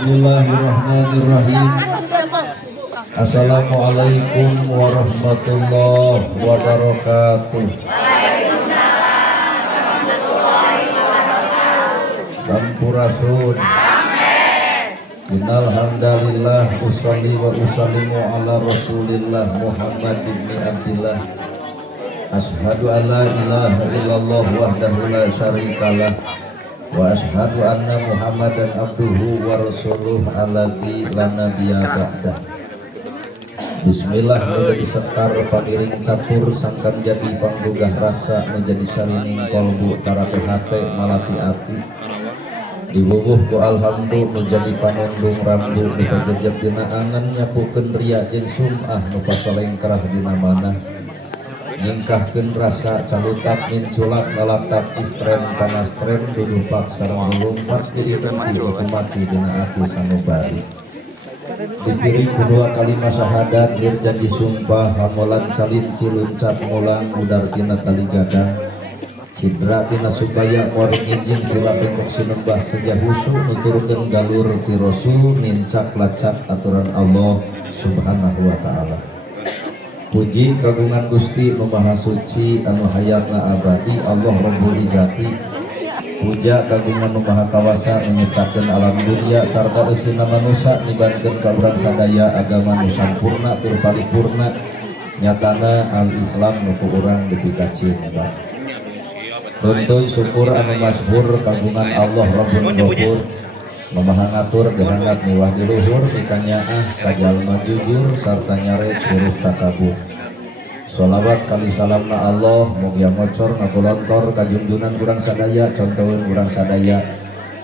Bismillahirrahmanirrahim. Assalamualaikum warahmatullahi wabarakatuh. Sampurasun. Innal hamdalillah usolli wa usallimu ala Rasulillah Muhammad ibn Abdillah. Ashhadu an la ilaha illallah wahdahu la syarikalah wa ashhadu anna Muhammadan abduhu wa rasuluh alladzi la nabiyya ba'dah. Bismillah menjadi sekar padiring catur sangkan jadi panggugah rasa menjadi sarining kolbu tarape hate malati ati dibubuh ku alhamdulillah menjadi panundung rambu nu pajajab dina angan nyapukeun ria jeung sum'ah nu pasolengkrah dina manah nyingkahkeun rasa calutak minculak ngalatak istren panastren dudupak sareng lulumpak jadi tengki kumaki dina ati sanubari dipiri kedua kalimat syahadat lir janji sumpah hamolan calin ciluncat mulang mudar tina tali gadang cidra tina supaya muarik izin sila bengkok sinembah sejahusu nuturkeun galur ti rasul nincak lacak aturan Allah subhanahu wa ta'ala. Puji kagungan Gusti nu Maha Suci anu hayatna abadi Allah Rabbul Ijati. Puja kagungan nu Maha Kawasa nyiptakeun alam dunia sarta eusina manusia nibankeun ka urang sadaya agama nu sampurna tur paripurna nyatana al-Islam nu ku urang dipika cinta. Runtuy syukur anu masyhur kagungan Allah Rabbul Ghafur nu Maha ngatur dihandap miwah di luhur mikanyaah kajalma jujur sarta nyare huruf takabur. Sholawat kali salamna Allah mugi ngocor ngagolontor kajunjunan urang sadaya contoheun urang sadaya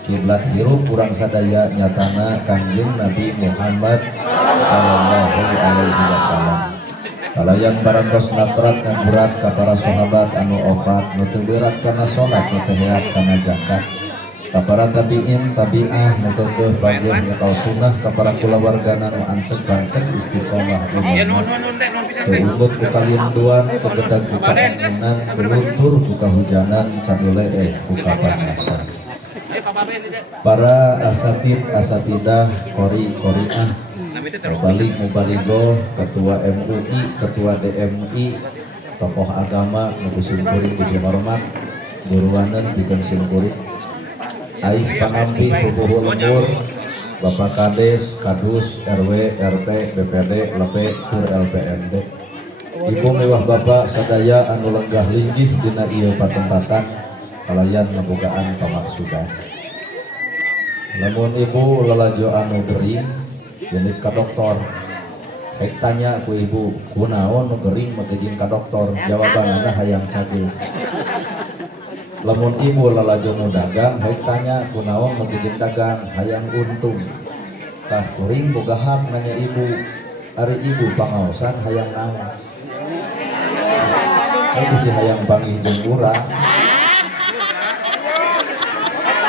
kiblat hirup urang sadaya nyatana Kangjeng Nabi Muhammad sallallahu alaihi wasallam. Kalayan barantos natrat ngagurat ka para sahabat anu opat nu teu berat kana salat nu teu heat kana zakat. Ka para tabiin tabi'ah nu keukeuh pageuh nyekal sunnah ka para kulawargana nu ancek-ancek istiqomah iman. Teu umbut ku kalintuan, teu gedag ku kaangunan, teu luntur ku kahujanan, cadulee ku kapanasan. Para asatid asatidah qori-qoriah Mubalik Mubaligo, Ketua MUI, Ketua DMI, tokoh agama nu simkuring dihormat, buruaneun dikeun simkuring. Ais pangampi pupuhul lembur, Bapak Kades, Kadus, RW, RT, BPD, LP, Tur LPMD. Ibu mewah Bapak sadaya anu lenggah linggih dina ieu patempatan kalayan ngabogaan pamaksudan. Lamun ibu lalajo anu gering jenit ka doktor. Haik tanya ku ibu, kunaon nu gering make jeung ka doktor? Jawabanna hayang cage. Lamun ibu lalajo nu dagang, haik tanya kunaon make jeung dagang? Hayang untung. Tah kuring boga hak nanya ibu, ari ibu pangaosan hayang naon? Bisi hayang panggih jeung urang.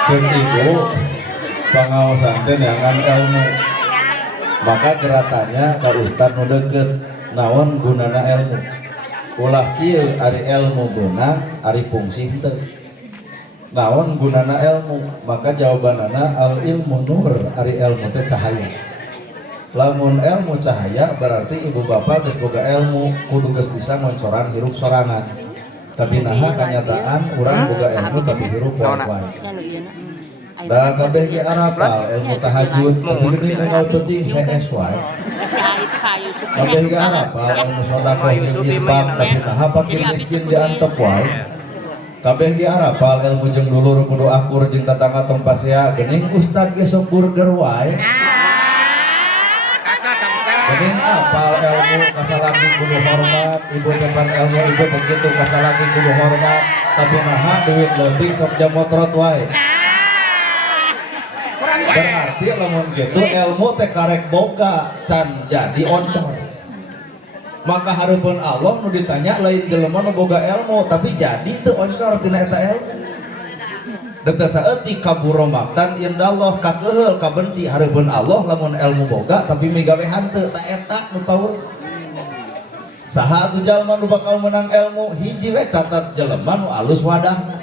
Ceun ibu pangaosan teh neangan ilmu. Maka geratannya ka ustad nu deukeut naon gunana ilmu. Ulah kieu ari ilmu beunang ari fungsi henteu. Naon gunana ilmu? Maka jawabanana al ilmu nur, ari ilmu teh cahaya. Lamun ilmu cahaya berarti ibu bapak geus boga ilmu kudu geus bisa ngoncoran hirup sorangan. Tapi naha kanyataan urang boga ilmu tapi hirup wae-wae. Da kabeh ge arapal ilmu tahajud tapi geuning nu penting HS wae. Kabeh ge arapal ilmu sedekah jeung infak tapi naha fakir miskin diantep wae. Kabeh ge arapal ilmu jeung dulur kudu akur jeung tatangga tong pasea geuning ustad ge sok burger wae. Geuning apal ilmu kasalaki kudu hormat, ibu tepan ilmu ibu teh kitu kasalaki kudu hormat, tapi naha duit leutik sok jamotrot wae. Berarti lamun gitu ilmu teh karek boga can jadi oncor. Maka hareupeun Allah nu ditanya lain jelema nu boga ilmu tapi jadi teu oncor tina eta ilmu. Deuh saeutik kaburo maktan indallah kakeheul kabenci hareupeun Allah lamun ilmu boga tapi migawe hanteu ta eta nu paur. Saha atuh jalma nu bakal menang ilmu? Hiji we catat jelema nu alus wadahna.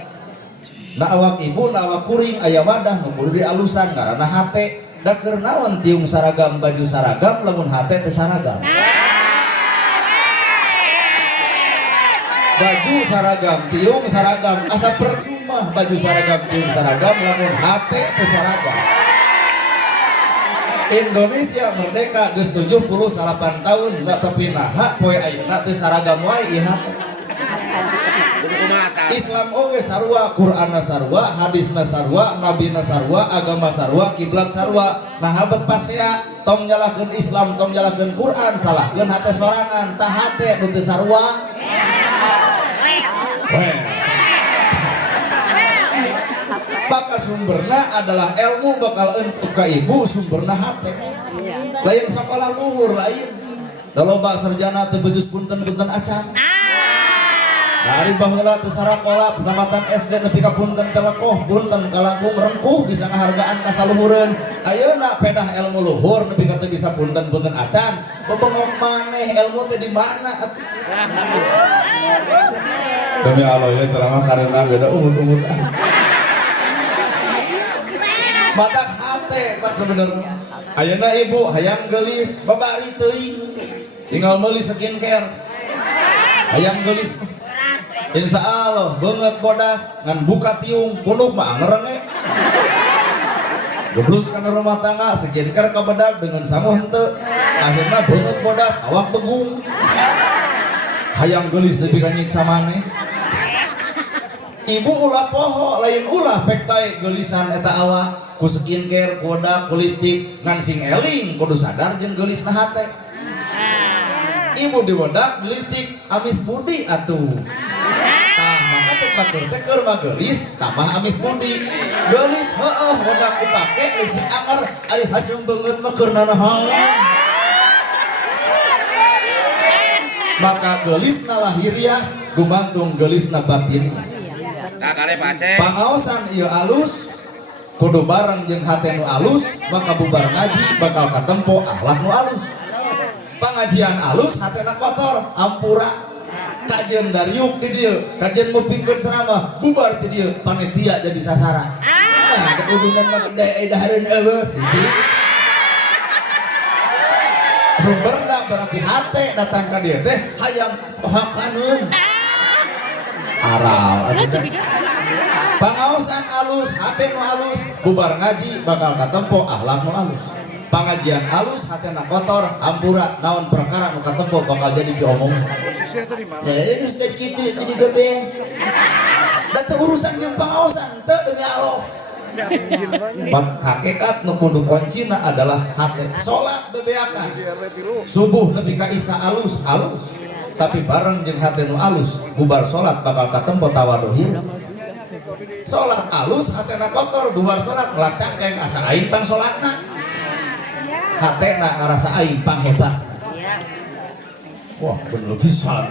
Na awak ibu na awak kuring aya wadah nu kudu dialusan ngaranna hate. da keur naon tiung saragam baju saragam lamun hate teu saragam. Baju saragam tiung saragam asa percuma baju saragam tiung saragam lamun hate teu saragam. Indonesia merdeka geus 78 tahun da tapi naha poe ayeuna teu saragam wae ieu hate. Islam oge sarua, Qur'anna sarua, hadisna sarua, nabina sarua, agama sarua, kiblat sarua. Nah bepasea tong nyalahkeun Islam, tong nyalahkeun Qur'an, salahkeun hate sorangan, tah hate nu teu sarua. Maka sumberna adalah ilmu bakal entuk ka ibu sumberna hate. Lain sekolah luhur lain. Da loba sarjana teu bejus punten-punten acan. Dari baheula teu sarakola tamatan SD nepi ka punten telekoh punten kalangkung rengkuh bisa ngahargaan ka saluhureun. Ayeuna pedah ilmu luhur nepi ka teu bisa punten-punten acan. Bebengok maneh ilmu teh di mana atuh? Demi Allah ya ceramah karena beda umut-umutan. Matak hate pak sebenarnya. Ayeuna ibu hayang geulis babari teuing. Tinggal meuli skincare. Hayang geulis insya Allah banget bodas ngan buka tiung puluh mah ngerenge geblus kana rumah tangga skincare kabedag dengan samuh henteu akhirna banget bodas awak begung hayang geulis nepi ka nyiksa maneh. Ibu ulah poho lain ulah pek bae geulisan eta awak ku skincare ku bedak ku lipstik ngan sing eling kudu sadar jeung geulisna hate. Ibu di bedak di lipstik amis budi atuh. Batur teh keur mah geulis tambah amis budi geulis heueuh hodak dipake lipstik anggar ari hasil beungeut mah keur nanaon. Maka geulisna lahiriah gumantung geulisna batin. Pangaosan ieu alus kudu bareng jeung hate nu alus maka bubar ngaji bakal katempo akhlak nu alus. Pangajian alus hatena kotor ampura kajian dariuk di dia, kajian ngupingkeun ceramah, bubar di dia, panitia jadi sasaran. Nah, keudungan mah gede dahareun eueuh hiji. Sumberna berarti hate datang ka dieu teh hayang hakaneun. Aral atuh teh. Pangaosan alus, hate nu alus, bubar ngaji bakal katempo akhlak nu alus. Pangajian alus hatena kotor hampura naon perkara nu katempo bakal jadi diomongna. Ya ini sudah gitu jadi bebe. Data urusan jeung pangaosan teu demi Allah. Hakikat nu kudu kuncina adalah hate. Salat bebeakan. Subuh nepi ka isya alus. Tapi bareng jeung hate nu alus, bubar salat bakal katempo tawaduhir. Salat alus hatena kotor, bubar salat ngelacangkeun asa aing pang salatna. Hatena ngarasa aing pang hebat. Wah bener pisan.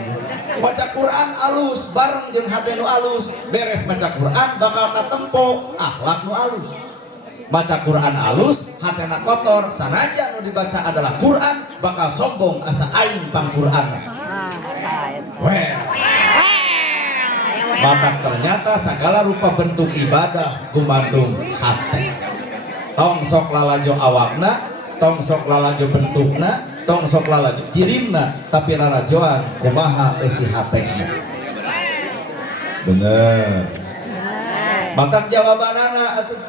Maca Quran alus bareng jeung hate nu alus, beres maca Quran bakal katempo akhlak nu alus. Maca Quran alus, hatena kotor, sanajan nu dibaca adalah Quran, bakal sombong asa aing pang Quran. Maka ternyata segala rupa bentuk ibadah gumantung hate. Tong sok lalajo awakna, tong sok lalajo bentukna, tong sok lalaju cirimna, tapi lalajoan kumaha isi hatena. Bener. Maka jawabanana atuh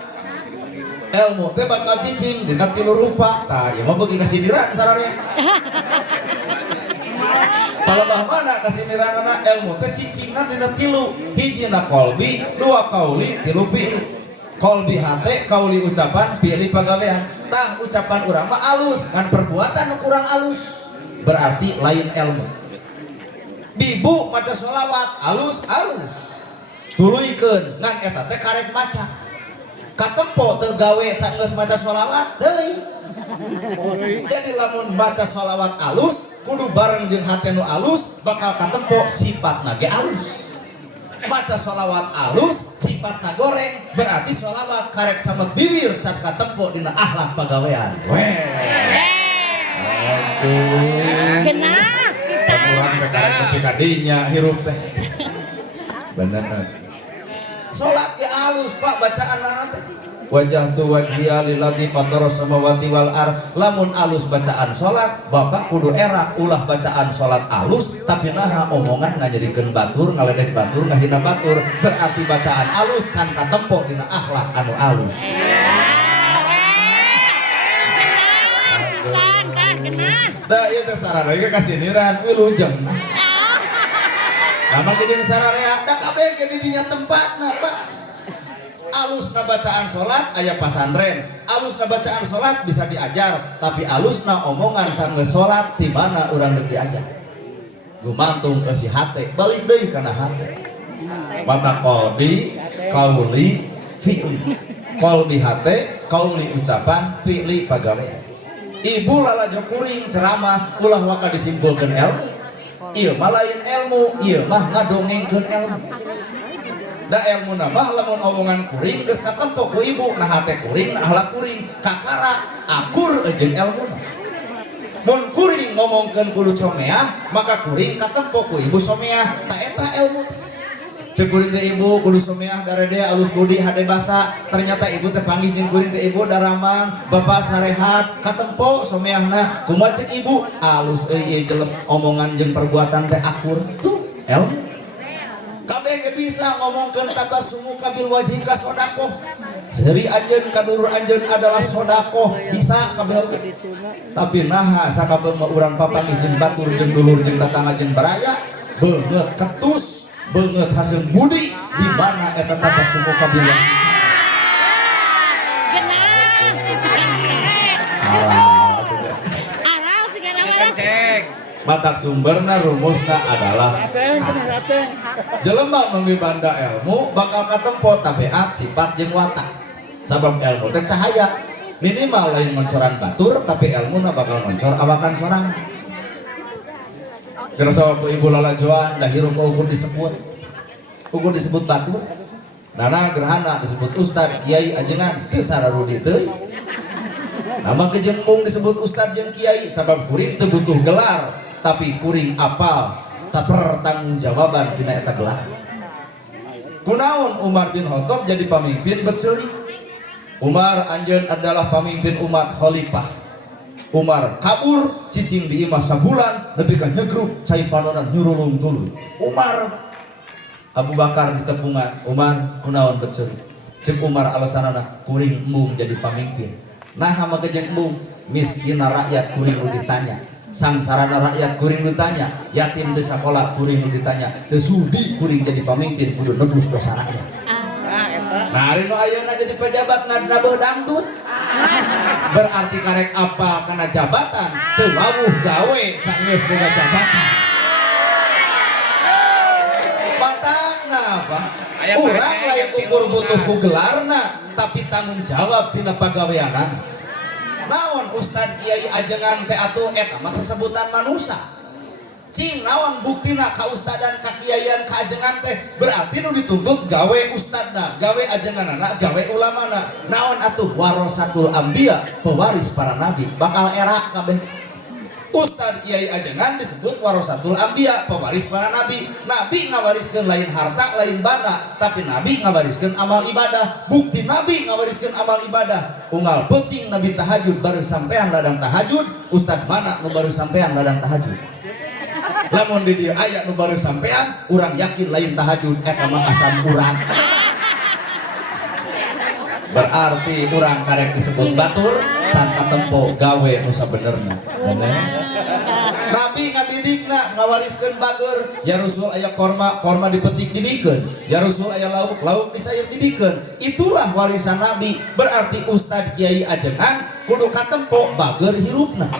ilmu teh bakal cicing dina 3 rupa. Tah ieu mah beuki kasindiran sararea. Palebah mana kasindiranana ilmu teh cicingna dina 3. Hijina qalbi, 2 qauli, 3 fi'li. Qalbi hate, qauli ucapan, fi'li pagawean. Tah ucapan urang mah alus kan perbuatan nu kurang alus berarti lain ilmu. Bibu maca sholawat alus tuluykeun ngan eta teh karek maca katempo teu gawe sanggeus maca sholawat deui. Jadi lamun maca sholawat alus kudu bareng jeung hate nu alus bakal katempo sifatna ge alus. Maca sholawat alus sifatna goreng berarti sholawat karek samet bibir cat katempo dina akhlak pagawean. Kenapa? Samuran kekarek nepi ka dinya hirup teh. Bener. Salat ge alus Pak bacaanna teh. wajah tu wajhiya lilladzi fatara samawati wal ar. Lamun alus bacaan salat bapak kudu era ulah bacaan salat alus tapi naha omongan ngajadikeun batur ngaledek batur ngahina batur, berarti bacaan alus can katempo dina akhlak anu alus. Da ieu teh sarana ge kasiniran wilujeng. Lama jeung sararea da kabeh ge di dinya tempatna Pak. Alusna bacaan salat aya pasantren, alusna bacaan salat bisa diajar, tapi alusna omongan sanggeus salat di mana urang deuk diajar. Gumantung eusi hate, balik deui kana hate. Mata qalbi, qauli, fi'li. Qalbi hate, qauli ucapan, fi'li pagawean. Ibu lalajo kuring ceramah ulah waka disimpulkeun ilmu. Ieu mah lain ilmu, ieu mah ngadongengkeun ilmu. Da ilmu mah lamun omongan kuring geus katempo ku ibu nah hate kuring nah halak kuring kakara akur jeung ilmuna. Mun kuring ngomongkeun kudu someah maka kuring katempo ku ibu someah ta eta ilmu. Ceuk kuring teh ibu kudu someah darede alus budi hade basa, ternyata ibu teh panggih jeung kuring teh ibu daramang bapak sarehat katempo someahna kumaha ceuk ibu alus euy jelem omongan jeung perbuatan teh akur tuh ilmu. Kabeh ge bisa ngomongkeun tabassumu kabil wajhika sodakoh. Seuri anjeun kadulur anjeun adalah sodakoh, bisa kabeh oge. Tapi naha sakabeh mah urang papanggih jeung batur jeung dulur jeung tatangga jeung baraya beungeut ketus, beungeut hasil budi di mana eta tabassumu kabil wajhika. Matak sumberna rumusna adalah jelema membibanda ilmu bakal katempo tabiat sifat jeung watak. Sabab ilmu teh cahaya minimal lain ngoncoran batur tapi ilmuna bakal ngoncor awakan sorangan. Gerasa ku ibu lalajoan da hirup ukur disebut batur. Nana gerhana disebut ustad kiai ajengan teu sararudi teuy. Nama kejengmung disebut ustad jeung kiai sabab kuring teu butuh gelar. Tapi kuring apal tak pertanggungjawaban tina eta gelar. Kunaon Umar bin Khattab jadi pamimpin beceuri. Umar anjeun adalah pamimpin umat khalifah. Umar kabur cicing di imah sabulan nepi ka nyegruk cai panonan nyurulung tuluy. Umar Abu Bakar di tepungan, Umar kunaon beceuri. Ceuk Umar alasanana kuring embung jadi pamimpin. Nah mah kejeng embung miskina rakyat kuring nu ditanya. Sangsarana rakyat kuring ditanya, yatim teu sakola kuring ditanya, teu sudi kuring jadi pamimpin kudu nebus dosa rakyat. Nah ari nu ayeuna jadi pejabat ngadna beuh dangdut. Berarti karek apa kana jabatan teu wawuh gawe sageus boga jabatan. Matangna apa? Urang layak ukur butuh ku gelarna tapi tanggung jawab tina pagaweanana. Naon ustad kiai ajengan teh atuh eta mah sesebutan manusia. Cing naon buktina kaustadan kakiaian kaajengan teh berarti nu dituntut gawe ustadna, gawe ajenganana, gawe ulamana. Naon atuh warasatul anbiya, pewaris para nabi, bakal era kabeh. Ustad kiai ajengan disebut warasatul anbiya, pewaris para nabi. Nabi ngawariskeun lain harta, lain bana, tapi nabi ngawariskeun amal ibadah. Bukti nabi ngawariskeun amal ibadah. Unggal penting nabi tahajud baru sampean ladang tahajud, ustad mana nu baru sampean ladang tahajud. Lamun di dieu aya nu baru sampean, urang yakin lain tahajud eta mah asam urat. Berarti urang karek disebut batur can katempo gawe nu sabenerna. Bener. Nabi ngadidikna ngawariskeun bager, ya Rasul aya korma, korma dipetik dibikeun. Ya Rasul aya lauk, lauk disayur dibikeun. Itulah warisan Nabi. Berarti ustad kiai ajengan kudu katempo bager hirupna.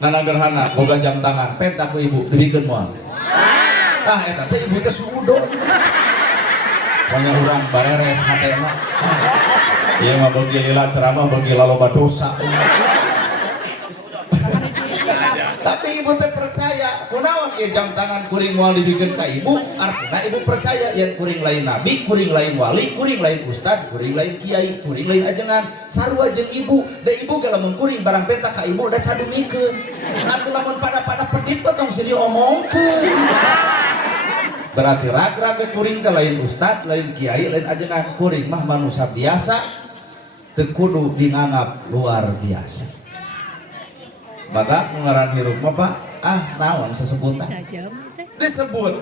Nana gerhana boga jam tangan, penta ku ibu dibikeun moal. Tah eta teh ibu teh suudon. Pokoknya urang bareres hatena. Ieu mah beuki lila ceramah beuki laloba dosa. Tapi ibu teh percaya kunaon ieu jam tangan kuring moal dibikeun ka ibu, artina ibu percaya yen kuring lain nabi, kuring lain wali, kuring lain ustad, kuring lain kiai, kuring lain ajengan. Sarua jeung ibu, da ibu ge lamun kuring barang penta ka ibu da cadumikeun. Atuh lamun pada pedit tong sih diomongkeun. Berarti ragra ke kuring teh lain ustad, lain kiai, lain ajengan. Kuring mah manusia biasa, teu kudu dianggap luar biasa. Maka ngaran hirup mah Pak, naon sesebutan. Disebut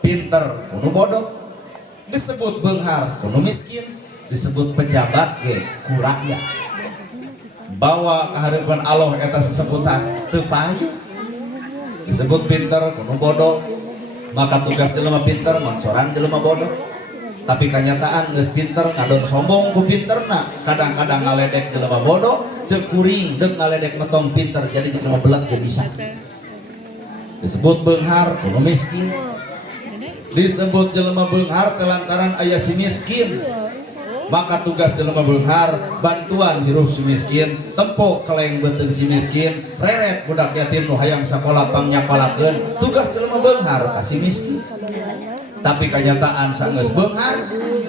pinter kudu bodoh, disebut beunghar kudu miskin, disebut pejabat ge ku rakyat. Bawa ka hareupeun Allah eta sesebutan teu payu. Disebut pinter kudu bodoh, maka tugas jelema pinter ngoncoran jelema bodoh. Tapi kenyataan geus pinter kadon sombong ku pinterna, kadang-kadang ngaledek jelema bodoh, ceuk kuring deuk ngaledek metong pinter jadi jelema belag jadi bisa. Disebut beunghar kudu miskin, disebut jelema beunghar teh lantaran aya si miskin. Maka tugas jelema beunghar bantuan hirup si miskin, tempo keleng beuteung si miskin, reret budak yatim nu hayang sakola pangnyapalakeun, tugas jelema beunghar ka si miskin. Tapi kenyataan sanggeus beunghar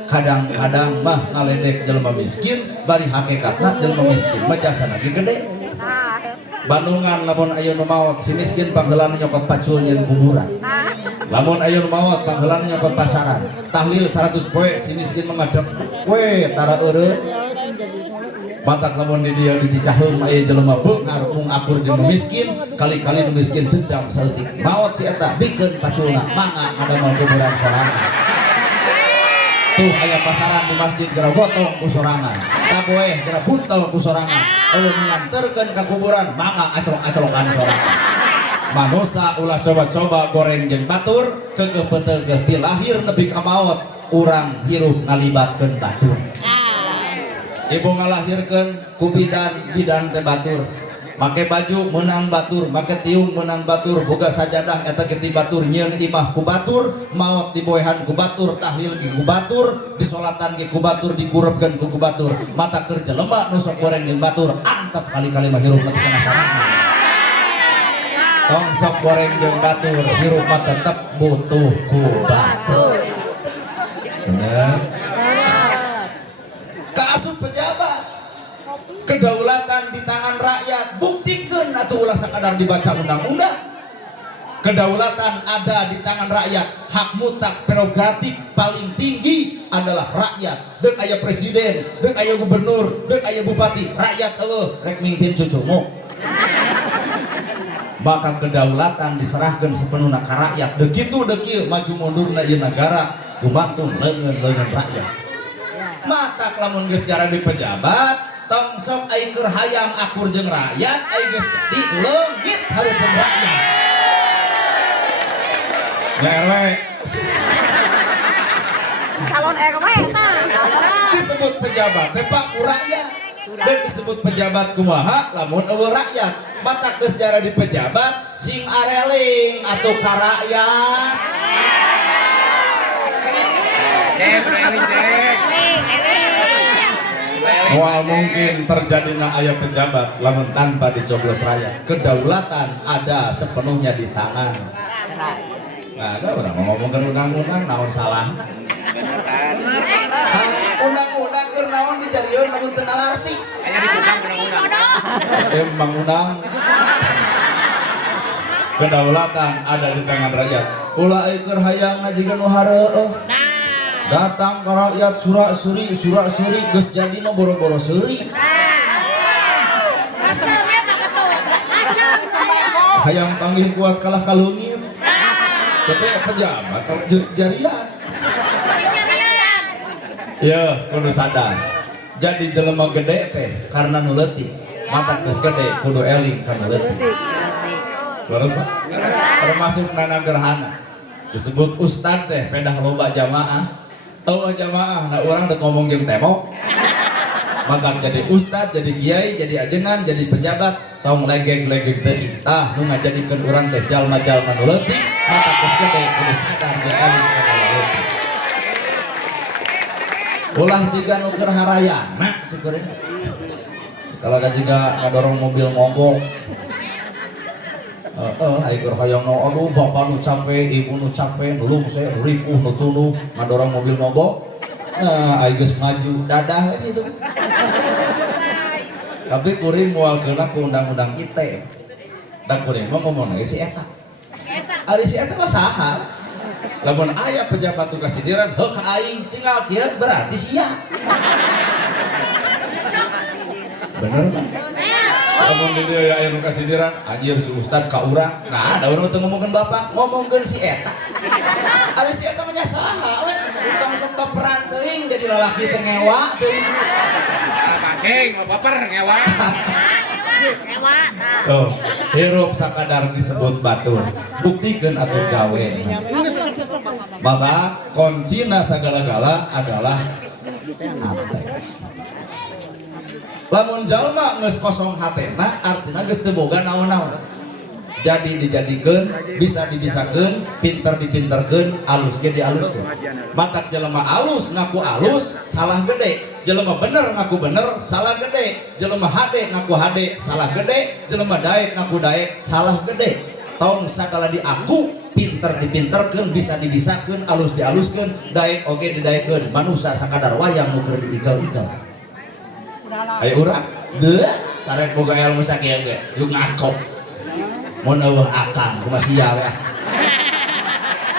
kadang-kadang mah ngaledek jelema miskin, bari hakikatna jelema miskin mah jasana ge gede. Bandungan lamun aya nu maot si miskin pangheulana nyokot pacul nyeun kuburan. Lamun aya nu maot pangheulana nyokot pasaran. Tahlil 100 poe si miskin mengadep. We tara eureut. Matak lamun di dieu di Cicaheum aya jelema beunghar mung akur jeung nu miskin, kali-kali nu miskin dendam saeutik. Maot si eta bikeun paculna, mangga ngadamel kuburan sorangan. Tuh aya pasaran di masjid geura gotong ku sorangan, taboeh geura buntel ku sorangan, eueun nganterkeun ka kuburan mangga acolok-acolokan sorangan. Manusa ulah coba-coba goreng jeung batur, keukeuh peuteugeuh ti lahir nepi ka maot, urang hirup ngalibatkeun batur. Ibu ngalahirkeun ku bidan teh batur, make baju menang batur, make tiung menang batur, boga sajadah eta ge ti batur, nyieun imah ku batur, maot diboehan ku batur, tahlil ge ku batur, disolatan ge ku batur, dikurepkeun ku batur. Mata keur jelema nu sok goreng jeung batur antep kali-kali mah hirup teh cenah sorangan. Tong sok goreng jeung batur, hirup mah tetep butuh ku batur. Bener. Kaasup pejabat, kedaulatan di tangan rakyat, buktikan atau ulah sakadar dibaca undang-undang. Kedaulatan ada di tangan rakyat, hak mutlak prerogatif paling tinggi adalah rakyat. Deuk aya presiden, deuk aya gubernur, deuk aya bupati, rakyat eueuh rek mimpin cucumu. Maka kedaulatan diserahkan sepenuhna ka rakyat. Deuk kitu deuk ieu maju mundurna ieu negara gumantung leungeun rakyat. Mata lamun geus jara di pejabat, tong sok ai keur hayang akur jeung rakyat, ai geus di leungit hareupeun rakyat. RW. Calon RW eta. Disebut pejabat teh Pak ku rakyat. Dan disebut pejabat kumaha lamun eueuh rakyat. Mata geus jara di pejabat sing areling atuh ka rakyat. Mual mungkin terjadinya aya pejabat lamun tanpa dicoblos rakyat. Kedaulatan ada sepenuhnya di tangan. Nah, ada orang ngomongkan undang-undang naon salah. Undang-undang keur naon dijadieun lamun teu ngalarti. Emang undang. Kedaulatan ada di tangan rakyat. Ulah keur hayang ngajigan nu hareueuh. Datang ke rakyat surak-suri geus jadi mah boro-boro seuri. Hayang panggih kuat kalah kalungit. Teh pejabat atau jarian. Ya, kudu sadar. Jadi jelema gede teh karena nu leutik. Mata geus gede kudu eling kana leutik. Terus Pak. Termasuk nana gerhana. Disebut ustad teh pedah loba jamaah. Allah jamaah, nah orang udah ngomong jeung temo, maka jadi ustad, jadi kiai, jadi ajengan, jadi pejabat, tong legeg-legeg tadi. Nu ngajadikeun urang teh jalma-jalma nu leutik, mata geus gede kudu sadar jeung eling kana leutik. Ulah jiga nu keur harayana cukurin. Kalau jiga ngadorong mobil mogok, keur hayang no aduh bapak nu capek, ibu nu capek, nulung saya nu ripuh nu tuluh ngadorong mobil mogok. Nah, ai geus maju dadah itu. Tapi kuring moal keuna ku undang-undang ITE. Da kuring mah ngomongna si eta. Ari si eta mah saha? Lamun aya pejabat tugas sindiran heuh ka aing tinggal kieu berarti sia. Bener kan? Lamun di dieu aya nu kasindiran anjir si ustad ka urang. Nah, da urang teu ngomongkeun bapak, ngomongkeun si eta. Ari si eta mah nya saha we? Tong sok baperan teuing jadi lalaki teh ngewa teuing. Cing, baper ngewa. Ngewa. Oh, hirup sakadar disebut batur. Buktikeun atuh gawe. Maka kuncina sagala-gala adalah hate. Lamun jalma geus kosong hatena artina geus teu boga naon-naon. Jadi dijadikeun, bisa dibisakeun, pinter dipinterkeun, alus ge dialuskeun. Matak jelema alus ngaku alus, salah gede. Jelema bener ngaku bener, salah gede. Jelema hade ngaku hade, salah gede. Jelema daek ngaku daek, salah gede. Tong sakala diaku, pinter dipinterkeun, bisa dibisakeun, alus dialuskeun, daek oge didaekeun. Manusia sakadar wayang nu keur diigal-igal. Ayo urang, deuh karek boga ilmu sakieu ge, jeung ngakok. Mun eueuh akang kumaha sia we.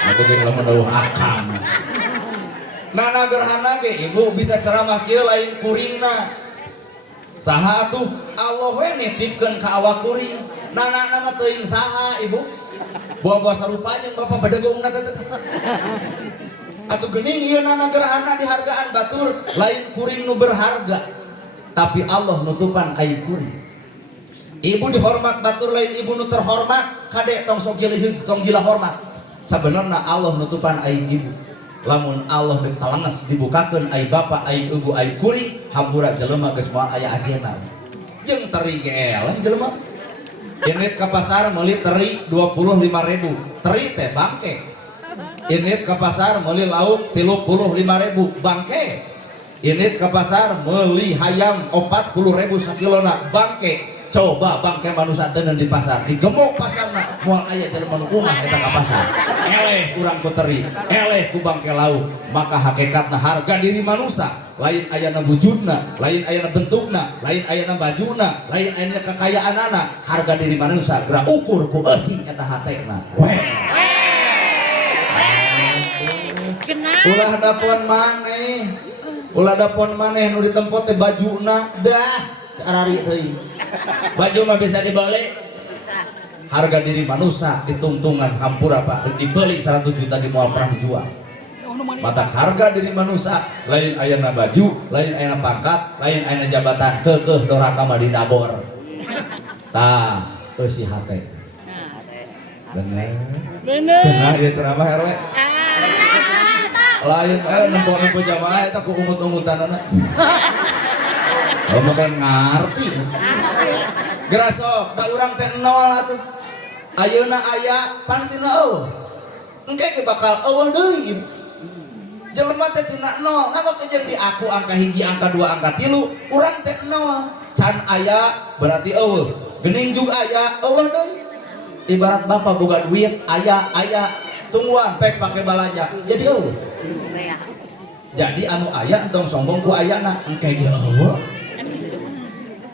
Maka jeung lamun eueuh akang. Nana gerhana ge ibu bisa ceramah kieu lain kuringna. Saha atuh Allah we nitipkeun ka awak kuring. Nana mah teuing saha ibu? Buah-buah sarupa jeung Bapak bedegongna teh. Atuh geuning ieu nana gerhana dihargaan batur lain kuring nu berharga. Tapi Allah nutupan aib kuring. Ibu dihormat batur lain ibu nu terhormat kade tong sok gila hormat. Sabenerna Allah nutupan aib ibu. Lamun Allah deuk talenges dibukakeun aib bapa, aib ibu, aib kuring, hampura jelema geus moal aya ajena. Jeung teri ge eleh jelema. Init ka pasar meuli teri 25.000. Teri teh bangke. Init ka pasar meuli lauk 35.000 bangke. Init ka pasar meuli hayam 40.000 sakilona bangke. Coba bangke manusia tenen di pasar digemuk pasarna moal aya jelema nu umah eta ka pasar eleh urang ku teri eleh ku bangke lauk maka hakikatna harga diri manusia lain ayana wujudna lain ayana bentukna lain ayana bajuna lain ayana kekayaanana harga diri manusia gerak ukur ku eusi eta hatena we ulah dapon maneh nu ditempot teh bajuna dah arari teuing baju mah bisa dibalik harga diri manusia ditungtungan hampura pak dibeli 100 juta di moal perang dijual mata harga diri manusia lain ayana baju lain ayana pangkat lain ayana jabatan kekeh doraka mah didabor tah eusi hate bener cenah ieu ceramah RW lain nempo jamaah eta ku umut-umutanana oh makan ngarti gerasok da urang teh nol atuh ayeuna aya pantina eueuh engke ge bakal eueuh deui jelema teh tina nol namun kejeun di aku angka hiji angka 2 angka 3 urang teh nol can aya berarti eueuh geuning juga aya eueuh deui ibarat bapak boga duit aya tungguan pek pake balanja jadi eueuh jadi anu aya entong sombong ku ayana engke ge eueuh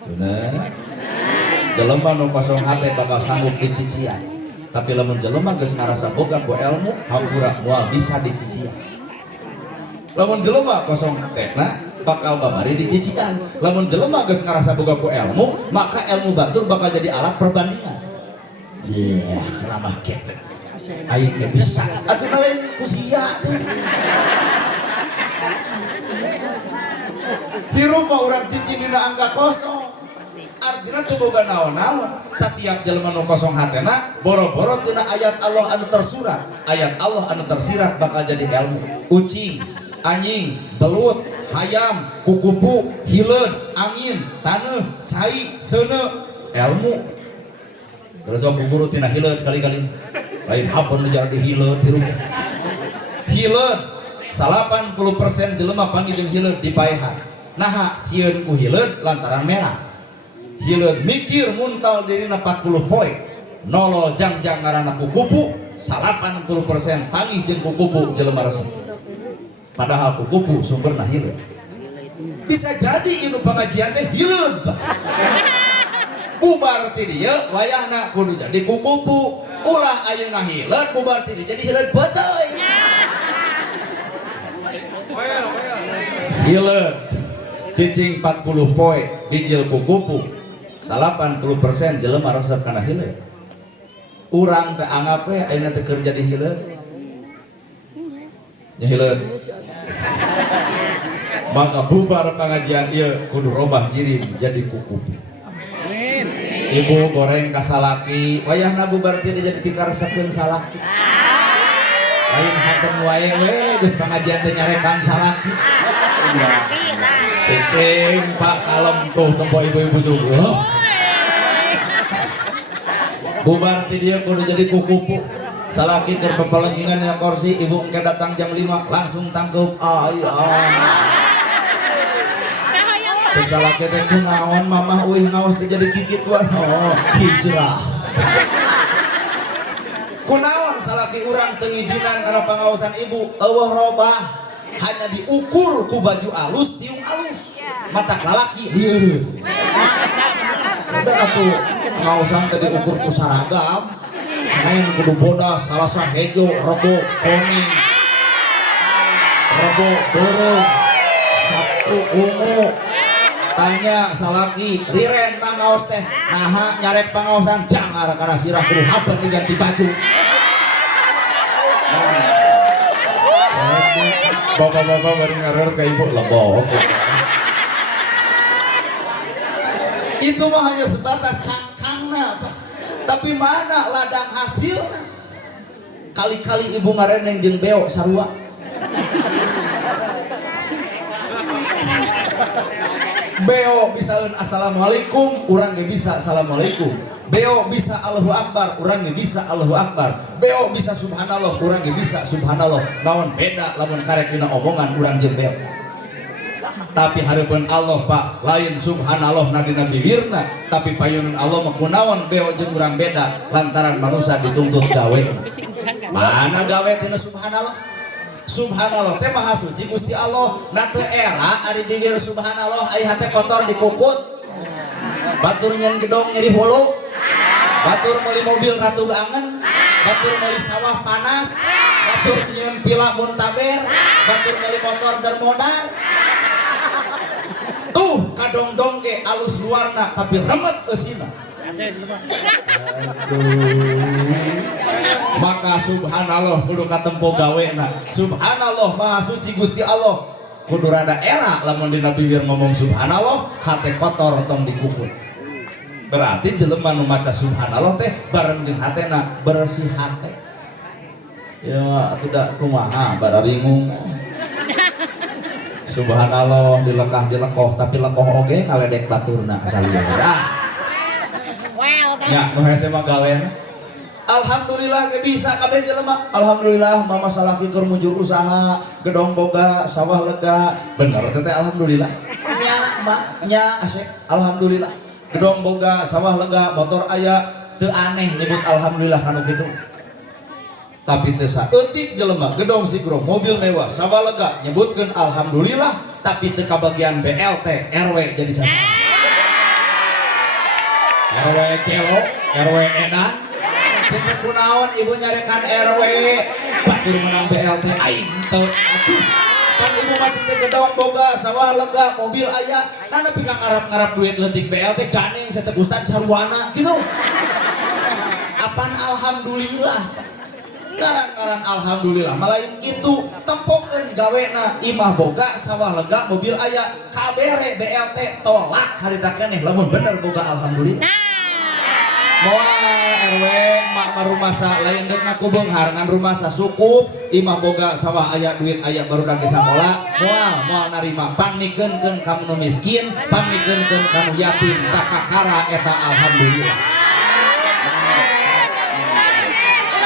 bener jelema nu kosong hate bakal sanggup dicician tapi lamun jelema geus ngarasa boga ku ilmu hampura moal bisa dicician lamun jelema kosong hatena bakal babari dicician lamun jelema geus ngarasa boga ku ilmu maka ilmu batur bakal jadi alat perbandingan ceramah kitu aing teh bisa atuh lain ku sia teh hirup mah urang cicing dina angka kosong artinya teu boga naon-naon setiap jelema nu kosong hatena boro-boro tina ayat Allah anu tersurat ayat Allah anu tersirat bakal jadi ilmu ucing anjing belut hayam kukupu hileud angin taneuh cai seuneu ilmu terus guru tina hileud kali-kali lain hapeun ngejar di hileud hirup hileud 80% jelema panggil jeung hileud dipaehan naha sieun ku hileud lantaran merah hileud mikir muntal dirina 40 poin nolol jangjang ngaranna kukupu 80% tangih jeung kukupu jelema resep padahal kukupu sumberna hileud bisa jadi inu pengajian teh hileud bubar ti dieu wayahna kudu jadi kukupu ulah ayeuna hileud bubar ti jadi hileud beuteui hileud cicing 40 poe dijil ku kupu 80% jelema resep kana hileud urang teh anggap we ayeuna teh keur jadi hileud nya hileud maka bubar pengajian ieu kudu robah jirim jadi ku kupu. Ibu goreng kasalaki wayahna bubar teh jadi pikaresepkeun salaki lain hatem wae we geus pengajian teh nyarekan salaki cicing pak kalem tuh tempo ibu-ibu juga bubar ti dia kudu jadi kukupu salaki keur pepelengingan dina kursi ibu engke datang jam 5 langsung tangkeup cek salaki teh kunaon mamah euy ngaos teh jadi kikituan hijrah kunaon salaki urang teu ngijinan kana pangaosan ibu eueuh robah hanya diukur ku baju alus tiung alus mata lalaki dieureun udah atuh pangaosan teh diukur ku saragam sain kudu bodas salasa hejo rebo kuning rebo dorong sabtu ungu tanya salaki riren pangaos teh naha nyarek pangaosan jangar kana sirah kudu habat diganti baju bapak-bapak bari ngareur ka ibu lebok itu mah hanya sebatas cangkangna tapi mana ladang hasilnya kali-kali ibu ngareneng jeung beo sarua beo bisaeun assalamualaikum urang ge bisa assalamualaikum beo bisa Allahu Akbar urang ge bisa Allahu Akbar beo bisa subhanallah urang ge bisa subhanallah naon beda lamun karek dina omongan urang jeung beo tapi hareupeun Allah Pak lain subhanallah na dina bibirna tapi payunan Allah mah kunaon beo jeung urang beda lantaran manusia dituntut gawe mana gawe tina subhanallah subhanallah teh maha suci Gusti Allah na teu era ari bibir subhanallah aya hate kotor dikukut batur nyen gedong nyeri hulu batur meuli mobil ratu angen batur meuli sawah panas batur nyen pila muntaber batur meuli motor dermodar tuh kadong-dong ge alus luarna tapi remet eusina maka subhanallah kudu katempo gawena subhanallah maha suci Gusti Allah kudu rada era lamun dina bibir ngomong subhanallah hate kotor tong dikukut berarti jelema nu maca subhanallah teh bareng jeung hatena bersih hate ya tidak kumaha bararingung subhanallah dilekah-dilekoh tapi lekoh oge ngaledek baturna asaliana ya nu hese mah gawena alhamdulillah ge bisa kabeh jelema alhamdulillah mama salaki keur mujur usaha gedong boga sawah lega bener teh alhamdulillah nya mah nya asep alhamdulillah gedong boga sawah lega motor aya teu aneh nyebut alhamdulillah kanu kitu tapi teu saeutik jelema gedong sigro mobil mewah sawah lega nyebutkeun alhamdulillah tapi teu kabagian BLT RW jadi sasaran RW kelo RW edan sehingga kunaon ibu nyarekan RW batur menang BLT aing teu aduh kan ibu macet teh gedong boga sawah lega mobil aya kan nepi ka ngarap-ngarap duit leutik BLT gandeng setek ustad sarwana gitu apan alhamdulillah ngaran-ngaran alhamdulillah malain kitu tempokeun gawena imah boga sawah lega mobil aya kabere BLT tolak harita keneh lamun bener boga alhamdulillah moal RW mak marumasa lain deuk ngaku beunghar ngan rumasa sukup imah boga sawah aya duit aya barudak ge samola moal narima pamikeunkeun ka nu miskin pamikeunkeun ka nu yatim tak kakara eta alhamdulillah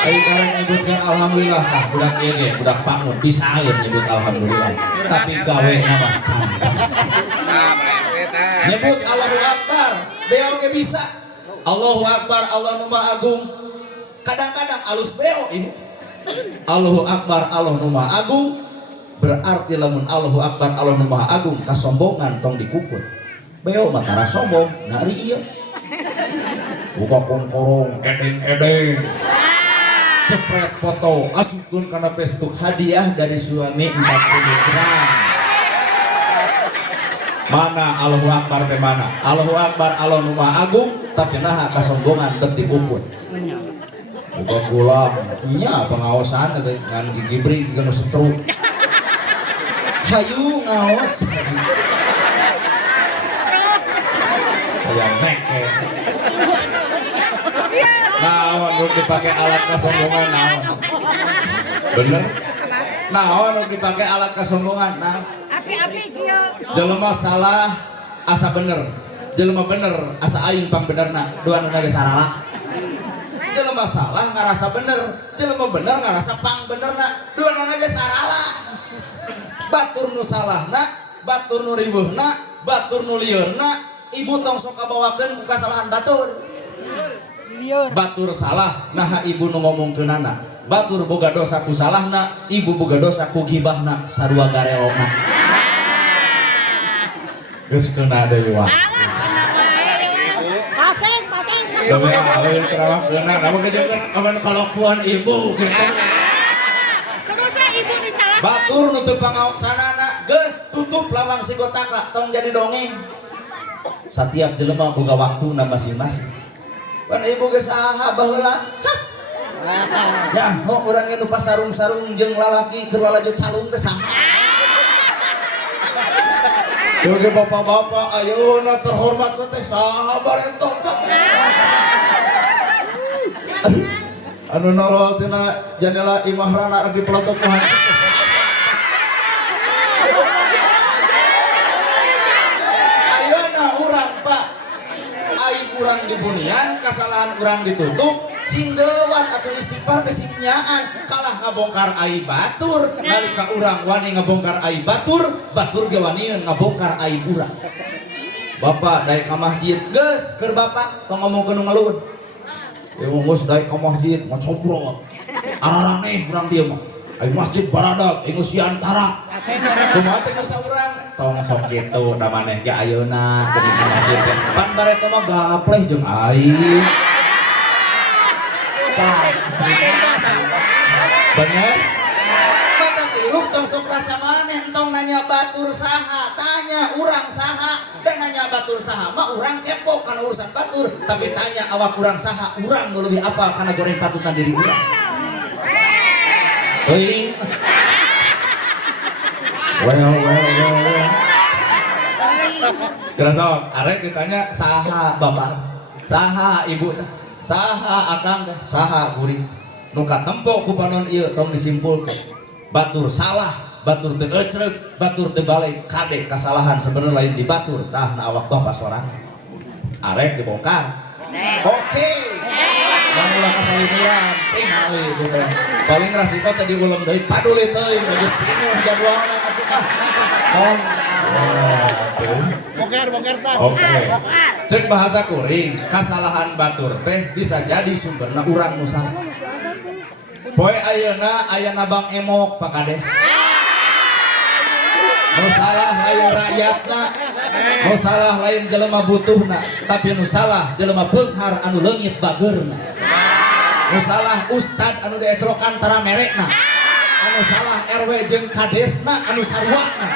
aing kareng nyebutkeun alhamdulillah tah budak ieu ge budak pangun bisaeun nyebut alhamdulillah tapi gawe mah cantik nyebut Allahu Akbar beo ge bisa Allahu Akbar Allah nu Maha Agung kadang-kadang alus beo ini Allahu Akbar Allah nu Maha Agung berarti lamun Allahu Akbar Allah nu Maha Agung kasombongan tong dikukut beo mah tara sombong nari ieu buka kongkorong edeng-edeng cepret foto asupkeun kana Facebook hadiah dari suami 40 gram. Mana Allahu Akbar teh mana? Allahu Akbar Allah nu Maha Agung tapi naha kasombongan detik kupun. Buka kulang, nya pengaosan teh ngan gigibri juga nu setruk. Hayu ngaos. Kayak neke. Naon nu dipake alat kasombongan naon? Bener? Naon nu dipake alat kasombongan naon? Api-api kieu. Jelema salah asa bener, jelema bener asa aing pang benerna, dua nu ge sarala. Jelema salah ngarasa bener, jelema bener ngarasa pang benerna, dua nu ge sarala. Batur nu salahna, batur nu riweuhna, batur nu liurna, ibu tong sok kabawakeun ku kasalahan batur. Batur salah, nah ibu nu ngomongkeunana. Batur boga dosa ku salahna, ibu boga dosa ku gibahna, sarua garelona. Geus keuna deui wa. Pacing. Demi awe ceramah keuna, namun kejeun aman kalakuan ibu kitu. Terus ibu disalah. Batur nu teu pangaoksanana, geus tutup lawang si gotaka, tong jadi dongeng. Satiap jelema boga waktuna masing-masing. Pan ibu geus saha baheula? Ya, mau urang nu pas sarung-sarung jeung lalaki keur lalaju calung teh saha? Oke bapak-bapak, ayeuna terhormat teh saha barentok. Anu norol tina jendela imahrana di pelotok muhaji. Ayeuna urang Pak, aib urang dibunian, kasalahan urang ditutup. Sing geuwat atuh istighfar teh sing nyaan kalah ngabongkar aib batur nalika urang wani ngabongkar aib batur ge wanieun ngabongkar aib urang. Bapak daek ka masjid geus keur bapak tong ngomongkeun nu ngeluhun. Ya geus daek ka masjid ngocobrot. Araraneh urang dieu mah. Ai masjid baradag anu siantara. Kumaha cek masa urang tong sok kitu da maneh ge ayeuna teu di masjid pan bareta mah gapleh jeung aing. Bener? Mata hirup tong sok rasa maneh entong nanya batur saha, tanya urang saha, dan nanya batur saha mah urang kepo kana urusan batur, tapi tanya awak urang saha, urang nu leuwih apal kana goreng patutan diri urang. Teuing. Well. Kerasa arek ditanya saha bapak, saha ibu teh. Saha akang teh, saha kuring. Nu katempo ku panon ieu tong disimpulkeun. Batur salah, batur teu ecreup, batur teu balik kade kasalahan sebenarnya lain di batur, tah na awak bapak sorangan. Arek dibongkar. Oke. Mun ulah kasalimuran, tingali gitu. Paling rasiko teh diulem deui paduli teuing geus pinuh jadwalna atuh ah. Bongkar tah. Oke. Cek bahasa kuring, kasalahan batur teh bisa jadi sumberna urang nu salah. Poe ayeuna Bang Emok Pak Kades. Nu salah lain rakyatna, nu salah lain jelema butuhna, tapi nu salah jelema beunghar anu leungit bageurna. Nu salah ustad anu diecrokan tara merekna. Anu salah RW jeung kadesna anu sarwana.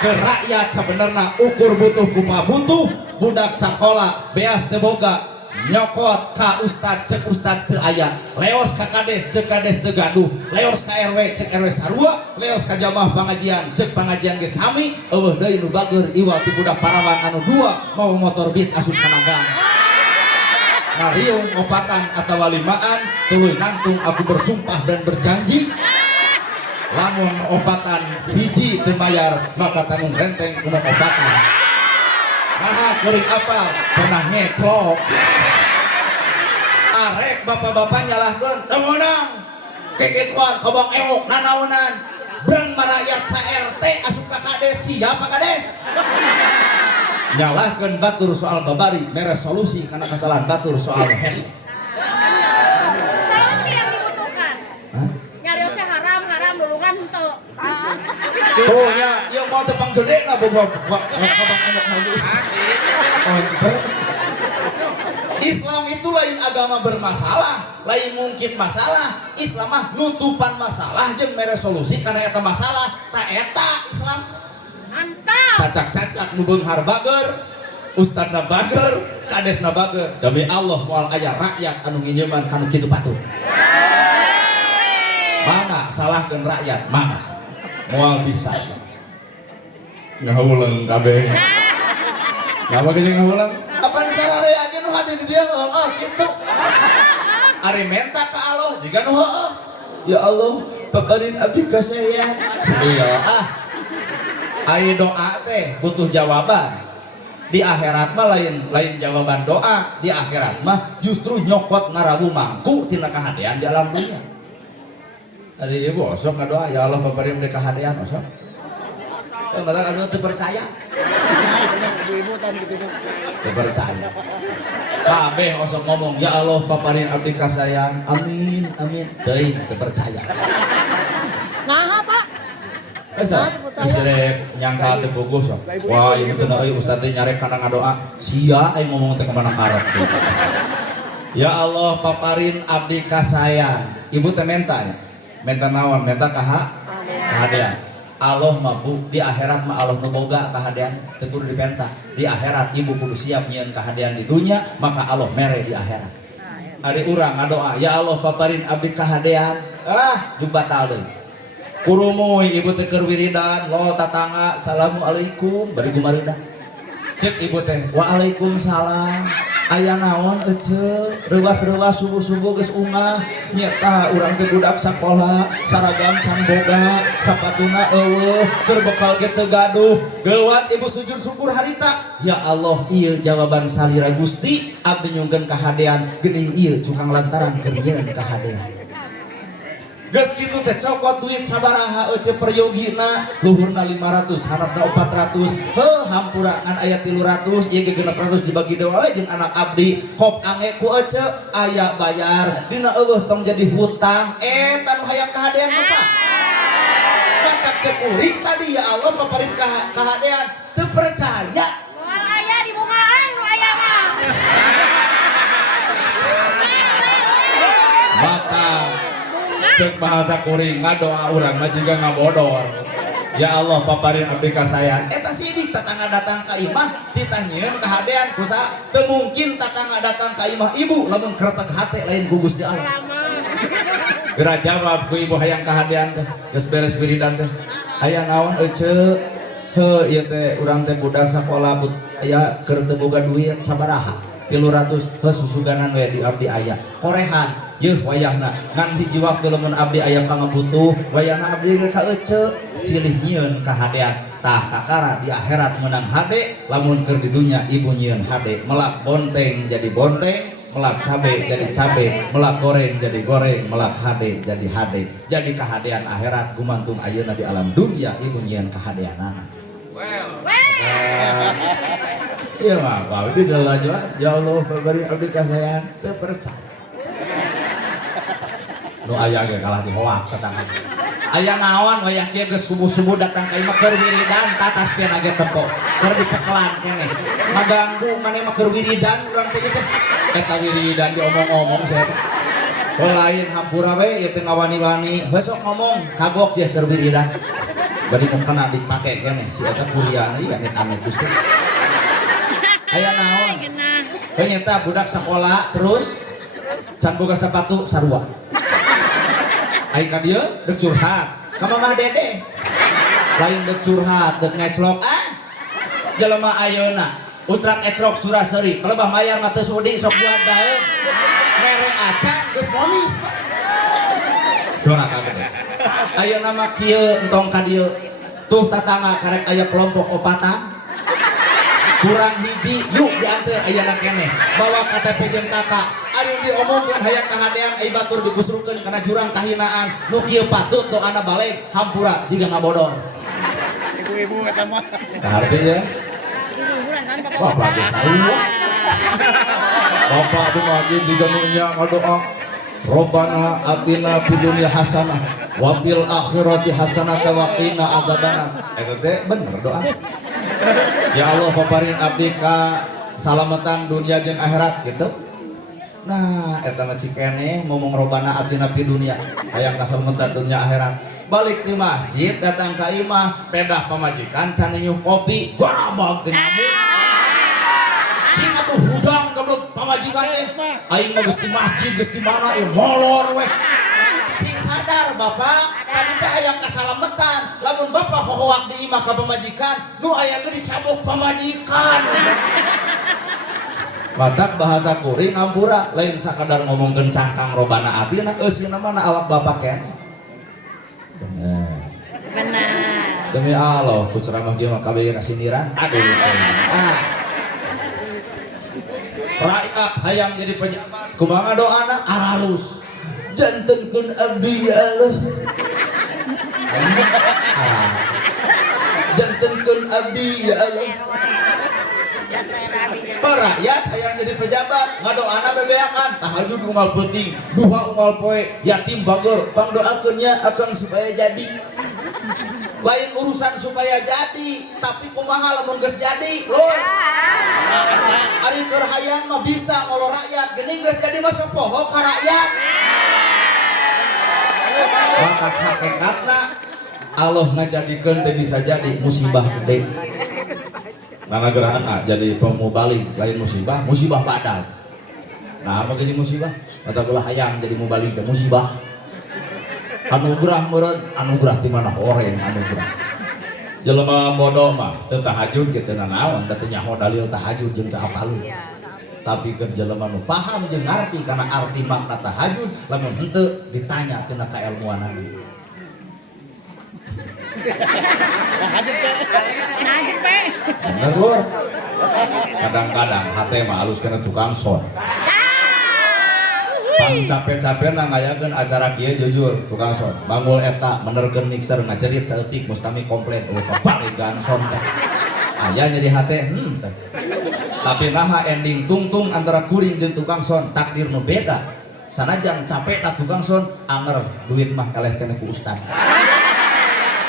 Ke rakyat sebenarnya ukur butuh kupa butuh budak sekolah beas teu boga nyokot ka ustad cek ustad teu aya leos ka kades cek kades teu gaduh leos ka RW cek RW sarua leos ka jamaah pangajian cek pangajian ge sami eueuh deui nu bageur iwa ti budak parawan anu dua mau motor beat asup kanagang ngariung opatan atawa limaan tuluy nangtung aku bersumpah dan berjanji lamun opatan hiji teu mayar maka tanggung renteng kumaha opatan. Nah, kuring apal pernah ngeclok. Arek bapak-bapak nyalahkeun, teu meunang. Cekituan ka Bang Emok nanaonan. Breng marakyat sa RT asup ka kades siapa kades? Nyalahkeun batur soal babari, mere solusi kana kesalahan batur soal hes. Tuh nya, yang mau tepang gede na bobo Bang Emok lagi. Islam itu lain agama bermasalah, lain mungkin masalah. Islam mah nutupan masalah jeung mere solusi kana eta masalah. Ta eta Islam. Mantap. Cacak-cacak nu beunghar bager, ustadna bager, kadesna bager. Demi Allah moal aya rakyat anu nginjeuman kanu kitu patut. Mana salahkeun rakyat? Mana? Moal bisa. Ngaheuleung kabeh. Ngapa geuning ngaheuleung? Apaan sararea ge nu hade di dieu heueuh kitu. Ari menta ka Allah jiga nu heueuh. Ya Allah, paparin abdi ka saya. Sedih Ai doa teh butuh jawaban. Di akhirat mah lain jawaban doa. Di akhirat mah justru nyokot ngarawu mangku tina kahadean di alam dunia. Tadi ibu osok ngadoa ya Allah paparin abdi kahadean osok. Enggak ada tuh percaya. Ibu-ibu tadi gitu. Percaya. Kabeh osok ngomong ya Allah paparin abdi kasayang. Amin amin. Teuing teu percaya. Nah, Pak. Asa disirek nyangka teu puguh sok. Wah, ieu cenah euy ustaz teh nyarek kana ngadoa. Sia aya ngomong teh ka mana karep teh. Ya Allah paparin abdi kasayang. Ibu teh menta nya. Menta naon? Menta kahadean. Allah mah bu di akhirat mah Allah nu boga kahadean teu kudu dipenta. Di akhirat ibu kudu siap nyieun kahadean di dunia, maka Allah mere di akhirat. Ari urang ngadoa, ya Allah paparin abdi kahadean. Jubatal deui. Kurumuy ibu teh keur wiridan, lo tatangga assalamualaikum bari gumareundah. Cek ibu teh waalaikumsalam. Aya naon ece reuwas-reuwas subuh-subuh geus ungah nyeta urang teh budak sakola saragam can boga sapatuna eueuh keur bekal ge teu gaduh geuwat ibu sujud syukur harita ya Allah ieu jawaban salira Gusti abdi nyungkeun kahadean geuning ieu cukang lantaran keur nyieun kahadean. Geus kitu teh cokot duit sabaraha ece peryogina luhurna 500 handapna 400 heuh hampura ngan aya 300 ieu ge 600 dibagi dewa we jeung anak abdi kop ange ku ece aya bayar dina eueuh tong jadi hutang eta nu hayang kahadean apa matak cekuring tadi ya Allah paparin kahadean teu percaya Moal aya di bunga aing nu aya mah. maka cek bahasa kuring ngadoa urang mah jiga ngabodor ya Allah paparin abdi kasayang eta sidik tatangga datang ka imah ditanyieun kahadean kusa teu mungkin tatangga datang ka imah ibu lamun kretek hate lain ku Gusti Allah geura jawab ku ibu hayang kahadean teh geus beres wiridan teh aya naon ece heuh ieu teh urang teh budak sakola aya keur teu boga duit sabaraha 300 heuh susuganan we di abdi aya korehan yeuh wayahna ngan hiji waktu lamun abdi aya pangabutuh wayahna abdi ka ece silih nyieun kahadean tah kakara di akhirat menang hade lamun keur di dunya ibu nyieun hade melak bonteng jadi bonteng melak cabe jadi cabe melak goreng jadi goreng melak hade jadi hade jadi kahadean akhirat gumantung ayeuna di alam dunia ibu nyieun kahadeanana iya mah abdi dalam ya Allah bari abdi kasayang teu percaya nu aya ge kalah dihoak tetangga aya naon wayah kieu geus subuh-subuh datang ka imah keur wiridan tatas pian age tepok keur diceklan keneh maganggu maneh mah keur wiridan urang teh teh eta wiridan diomong-omong saya teh lain hampura we ieu teh ngawani-wani besok ngomong kagok je keur wiridan bari mau kena dipake keneh si eta kuliah ieu amit-amit Gusti aya naon we nyata budak sekolah terus can boga sepatu sarua ai ka dieu deuk curhat ka mamah dede lain deuk curhat deuk ngeclok jelema ayeuna utrak eclok suraseri kelebah mayar mah teu sudi sok buat bae mere acan geus monis dora kagede ayeuna mah kieu entong ka dieu tuh tatangga karek aya kelompok opatan kurang hiji yuk diantar ayeuna keneh bawa KTP jeung kakak anu diomongkeun hayang kahadean ai batur dikusrukeun kana jurang kahinaan nu kieu patut doana balik hampura jiga ngabodor Ibu-ibu eta mah. kaharti ya wah bagus sarua bapak di mah jiga nu nya ngadoa Robbana atina fid dunya hasanah wa fil akhirati hasanah wa qina adzabannar eta teh bener doa ya Allah paparin abdi ka salametan dunia jeung akhirat gitu Nah eta mah cikene ngomong robana atina pi dunia hayang kasalemetan dunia akhirat. Balik di masjid datang ka imah pedah pamajikan can nyuh kopi gorabag teh nabu cing atuh hudang goblok pamajikan teh aing mah geus di masjid geus di mana molor we sing sadar bapak tadi teh hayang kasalametan lamun bapak hohoak di imah ka pamajikan nu aya ge dicabok pamajikan matak bahasa kuring ampura lain sakadar ngomongkeun cangkang robana atina eusina mah awak bapak keneh. Benar. Demi Allah, ku ceramah dia mah kabeh kasindiran. Aduh. Rakyat hayang jadi pejabat. Kumaha doana aralus. Jantenkeun abdi ya Allah. Jantenkeun abdi ya Allah. Rakyat hayang jadi pejabat ngadoana bebeakan tahajud unggal peuting duha unggal poe yatim bagor pangdoakeunnya akang supaya jadi lain urusan supaya jadi tapi kumaha lamun geus jadi lur ari keur hayang mah bisa ngolo rakyat geuning geus jadi mah sapoho ka rakyat maka hakikatna Allah ngajadikeun teh bisa jadi musibah gede. Nana gerahan jadi pemubalik lain musibah badal. Nah apa jadi musibah? Kata gula hayang jadi mubalik ke musibah. Anugerah meureun anugerah ti mana horeng anugerah. Jelema bodoh mah teu tahajud kitu naon teu nyaho dalil tahajud jeung teu apalun. Tapi keur jelema nu paham jeung ngarti kana arti makna tahajud lamun henteu ditanya tina kailmuanana. Bener lur kadang-kadang hate mah halus kena tukang son pang capek-capek na ngayakeun acara kieu jujur tukang son bangul eta menerkeun mixer ngacerit saeutik mustami komplain kebalikan son teh aya nyeri hate teh tapi naha ending tungtung antara kuring jeung tukang son takdir nu beda sanajan capek tak tukang son anger duit mah kaleh kena ku ustad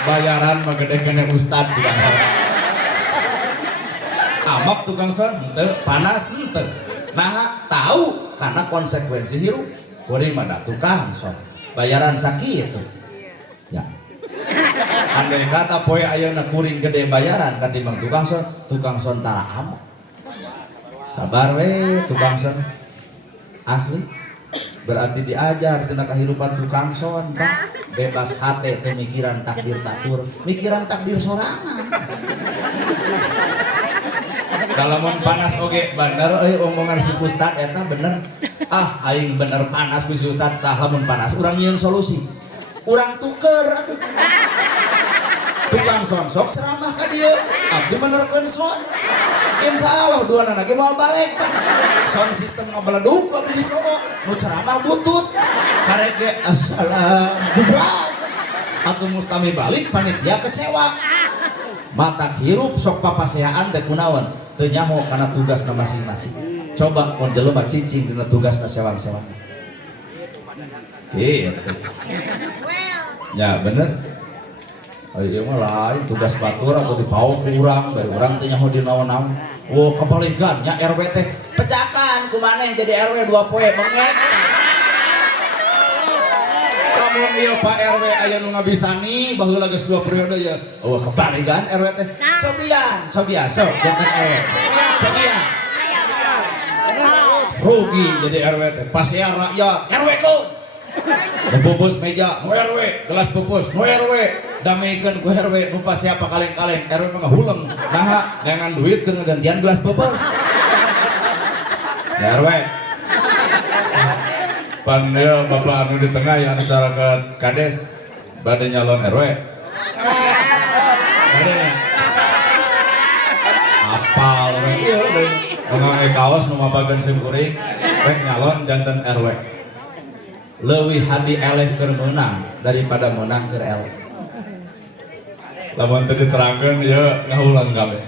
bayaran mah gede kena ustad tukang son amak tukang son henteu panas henteu nah tahu karena konsekuensi hirup kuring mah da tukang son bayaran sakitu ya andai kata poe ayeuna kuring gede bayaran katimbang tukang son tara amak sabar we tukang son asli berarti diajar tina kahirupan tukang son Pak bebas hate teh mikiran takdir batur mikiran takdir sorangan dalamun panas oge bener omongan si Ustad eta bener aing bener panas ku si Ustad tah lamun panas urang nyieun solusi urang tuker atuh tukang son sok ceramah ka dieu abdi benerkeun son insyaallah duana ge moal balik sound system ngabeleduk abdi dicogo nu ceramah butut karek ge assalam gubrak atuh mustami balik panitia kecewa matak hirup sok papaseaan teh kunaon teu nyaho kana tugasna masing-masing coba mun jelema cicing dina tugasna sewang-sewang kitu ya bener ieu mah lain tugas batur atau dipaok ku urang bari urang teh nyaho di naon-naon wo kepalikan nya RW teh pecakan kumaneh jadi RW 2 poe bengek lamun ieu Pak RW aya nu ngabisani baheula geus 2 periode ya eueuh kebalikan RW teh cobian sok janten RW cobian rugi jadi RW teh pasiar rakyat RW ku bubus meja nu RW gelas pupus nu RW dameikeun ku RW nu pasiapa kaleng-kaleng RW mah huleng naha dengan duit keur gantian gelas pupus RW pan dia bapak anu di tengah yang acara ke kades bade nyalon RW bade apal we ieu deui ngangge kaos nu mabagan sim kuring rek nyalon janten RW leuwih hadi eleh keur meunang daripada meunang keur eleh lamun teu diterangkeun ieu ngahulang kabeh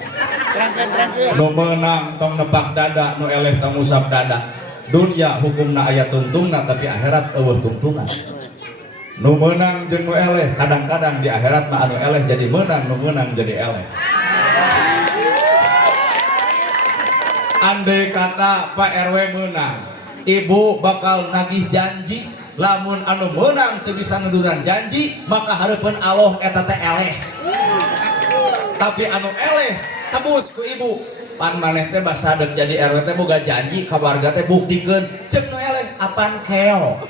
nu meunang tong nepak dada nu eleh tong ngusap dada dunia hukumna aya tungtungna tapi akhirat eueuh tungtungan nu meunang jeung nu eleh kadang-kadang di akhirat mah anu eleh jadi meunang nu meunang jadi eleh andai kata Pak RW meunang ibu bakal nagih janji lamun anu menang teu bisa nuduran janji maka hareupeun Allah eta teh eleh. Tapi anu eleh tebus ku ibu pan maneh teh basa deuk jadi RW teh boga janji ka warga teh buktikeun ceuk nu eleh apan keo.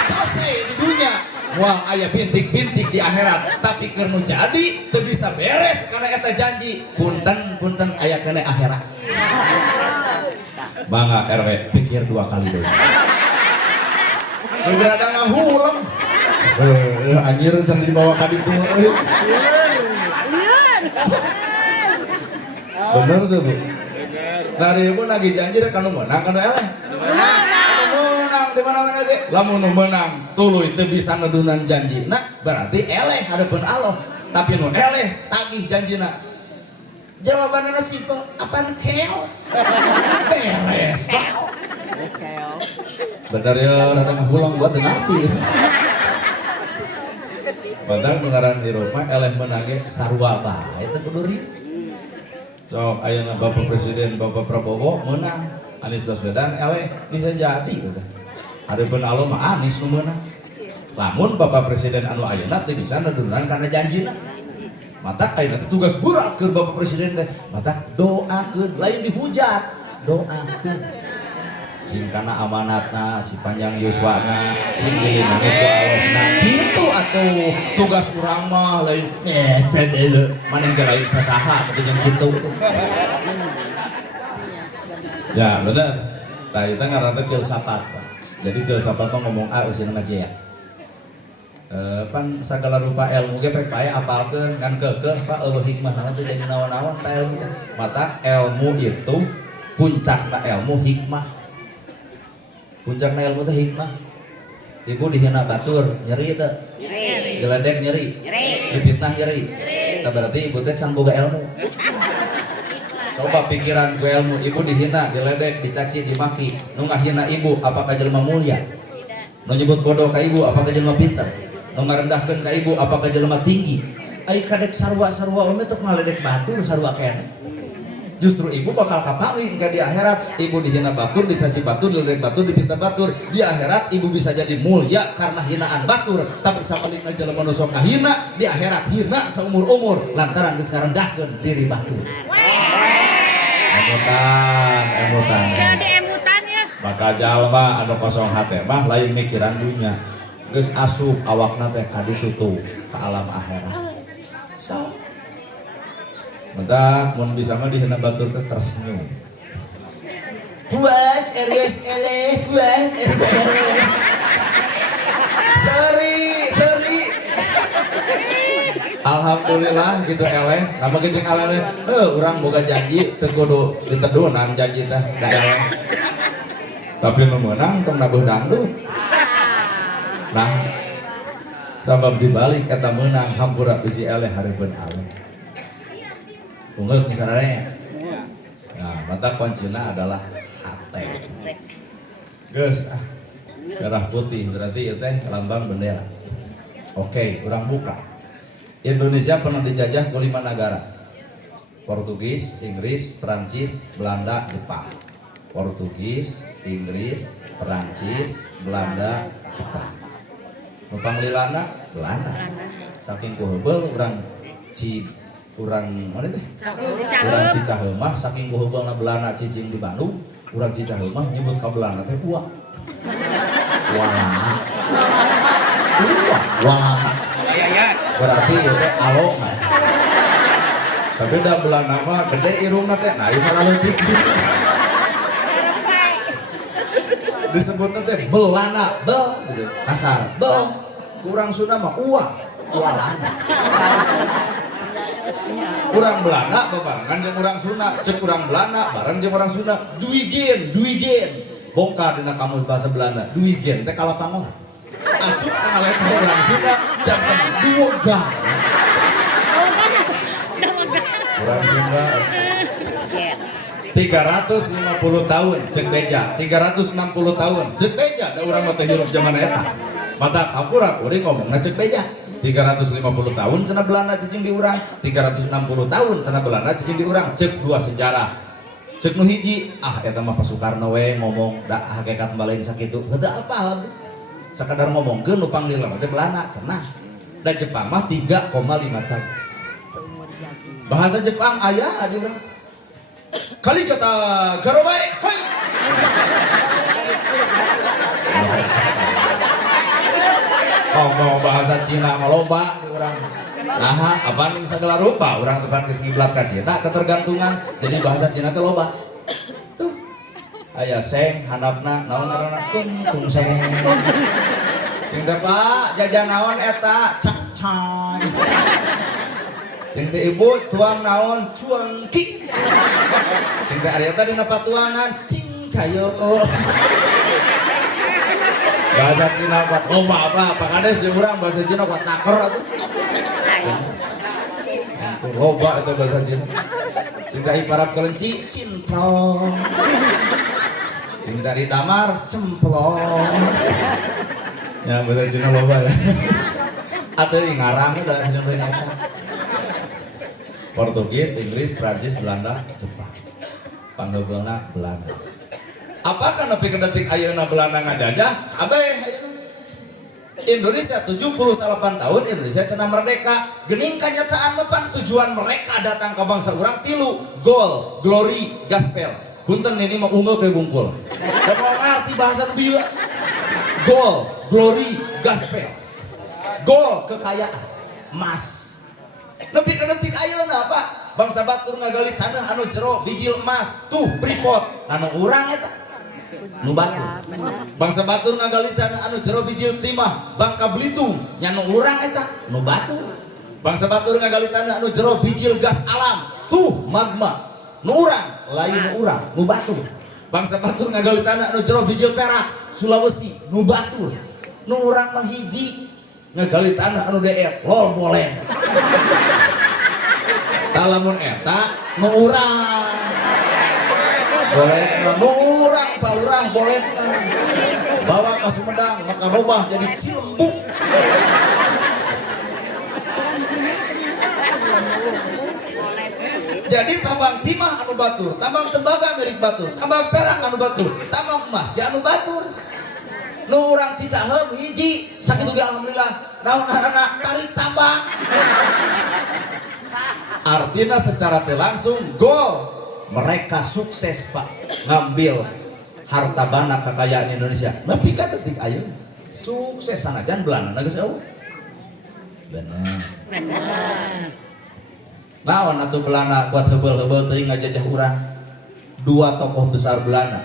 Selesai di dunia moal aya bintik-bintik di akhirat tapi keur nu jadi teu bisa beres karena eta janji punten aya kene akhirat. Mangga RW pikir 2 kali deui. Gerada ngahulang. Anjir can dibawa ka ditu. Bener tuh Bu. Dari ibu nagih janji rek anu meunang anu eleh. Menang di mana-mana ge. Lamun nu meunang tuluy teu bisa nudunan janjina berarti eleh hadeupeun Allah. Tapi nu eleh tagih janjina. Jawabanna simpel, apaan keo? Beres, Pak. Bener ya, rada ngahulang buat ngarti. Padahal mengaran hirup mah eleh menangi sarua bae teh kudu ribut. So ayeuna Bapak Presiden Bapak Prabowo menang, Anies Baswedan eleh bisa jadi udah. Hareupeun Allah mah Anies nu meunang. Lamun Bapak Presiden anu ayeuna teh bisa nudunan karena janjina. Mata ayeuna teh tugas berat keur Bapak Presiden teh. Mata doakeun lain dihujat, doakeun. Sing kana amanatna si panjang yuswana sing dilinane ku Allahna kitu atuh tugas urang mah lain teh maneh ge lain sasaha teh jeung kitu ya bener tah eta ngaranna filsafat Pak. Jadi filsafat mah ngomong A usina mah J ya. Pan sagala rupa ilmu ge pek bae apalkeun kan keukeuh Pak eueuh hikmah naon teh jadi naon-naon tah ilmu teh. Mata ilmu itu puncakna ilmu hikmah. Puncakna ilmu teh hikmah. Ibu dihina batur nyeri teh. Nyeri. Geledek nyeri. Nyeri. Dipitnah nyeri. Tah berarti ibu teh can boga ilmu. Coba pikiran ku ilmu, ibu dihina, diledek, dicaci, dimaki. Nu ngahina ibu apakah jelema mulia? Tidak. Nu nyebut bodoh ka ibu apakah jelema pinter? Nu ngarendahkeun ka ibu apakah jelema tinggi? Ai kadek sarua-sarua ome teh ngaledek batur sarua keneh. Justru ibu bakal kapaling ke di akhirat. Ibu dihina batur, dicaci batur, diledek batur, dipinta batur. Di akhirat ibu bisa jadi mulia karena hinaan batur. Tapi sabalikna jelema nu sok ngahina di akhirat hina saumur-umur lantaran geus ngarendahkeun diri batur. Emutan. Jadi emutan ya. Maka jalma anu kosong hate mah lain mikiran dunia. Geus asup awakna teh ka ditu tuh ka alam akhirat. So mata mun bisa mah dihina batur teh tersenyum. Puas RWS eleh, puas RWS eleh. Seri. Alhamdulillah gitu eleh. Nama gejeng eleh. Urang boga janji teu kudu ditedunan janji teh da eleh. Tapi nu meunang tong nabuh dangdut. Nah, sabab dibalik eta meunang hampura bisi eleh hareupeun alam. Unggul misalnya, nah mata kuncinya adalah hate. Gus, merah putih berarti itu lambang bendera. Oke, orang buka. Indonesia pernah dijajah ke 5 negara: Portugis, Inggris, Perancis, Belanda, Jepang. Portugis, Inggris, Perancis, Belanda, Jepang. Nupanglilana Belanda. Saking kuhebeul urang mana teh? Urang Cicaheum mah saking kuhebeulna Belanda cicing di Bandung, urang Cicaheum mah nyebut ka Belanda teh uwa. Walana. Walana. Berarti ieu teh alo mah. Tapi da Belanda mah gede irungna teh, nah ieu mah leutik. Disebutna teh Belanda, bel gitu, kasar. Bel. Kurang Sunda mah uwa, walana. Urang Belanda bebarengan jeung urang Sunda, cek urang Belanda bareng jeung urang Sunda. Duigen. Bongkar dina kamus bahasa Belanda. Duigen teh kalapang orang. Asup kana leta urang Sunda janten duoga. Urang Sunda 350 tahun cek beja, 360 tahun cek beja da urang mah teh hirup zaman eta. Mata kapura kuring ngomongna cek beja. 350 tahun cenah Belanda cicing di urang, 360 tahun cenah Belanda cicing di urang. Cek dua sejarah Cek nu hiji, eta mah Pak Soekarno we ngomong da hakikat balain sakitu. Henteu apa lah. Sakadar ngomongkeun nu panglila teh Belanda cenah. Da Jepang mah 3,5 tahun. Bahasa Jepang aya di urang. Kali kata garobae, hai. Bahasa Jepang. Ngomong bahasa Cina mah loba di urang. Nah, apa nih segala rupa orang depan ke ngiblat ka Cina ketergantungan jadi bahasa Cina teh loba. Tuh. Aya seng handapna naon ngaranna tung seng. Cing teh Pak, jajan naon eta? Cak. Cing teh ibu tuang naon? Cuangki. Cing teh ari eta dina patuangan cing kayo. Bahasa Cina buat loba apa kades di urang bahasa Cina buat naker atuh. Loba itu bahasa Cina. Cinta iparap kelenci sintrong. Cinta di damar cemplong. Ya bahasa Cina loba ya. Atau ngarang udah hasilnya eta. Portugis, Inggris, Prancis, Belanda, Jepang. Panggilna Belanda. Apakah nepi ke detik ayeuna Belanda ngajajah? Kabeh Indonesia 78 tahun Indonesia cenah merdeka. Geuning kanyataan depan tujuan mereka datang ke bangsa urang tilu, goal, glory, gospel. Punten ini mah unggul ke bungkul. Da mau ngarti bahasa nu bieu. Goal, glory, gospel. Goal kekayaan, emas. Nepi ke detik ayeuna Pak, bangsa batur ngagali tanah anu jero bijil emas, tuh Freeport, anu urang eta. Nu batur. Bangsa batur ngagali tanah anu jero bijil timah, Bangka Belitung, nya nu urang eta, nu batur. Bangsa batur ngagali tanah anu jero bijil gas alam, tuh magma. Nu urang, lain nu urang, nu batur. Bangsa batur ngagali tanah anu jero bijil perak, Sulawesi, nu batur. Nu urang mah hiji ngagali tanah anu daer, lol boleh. Talamun eta nu urang. Boleh nu urang Pak Lurah boleh bawa ke Sumedang maka robah jadi Cilembung. Jadi tambang timah anu batur, tambang tembaga milik batur, tambang perak anu batur, tambang emas ya anu batur. Nu urang Cicaheum hiji sakitu ge alhamdulillah naon ngaranna tarik tambang. Artinya secara langsung goal mereka sukses Pak ngambil harta bana kekayaan Indonesia. Nepi ka detik ayeuna sukses sanajan Belanda geus eueuh. Bener. Naon atuh Belanda kuat hebeul-hebeul teuing ngajajah urang. Dua tokoh besar Belanda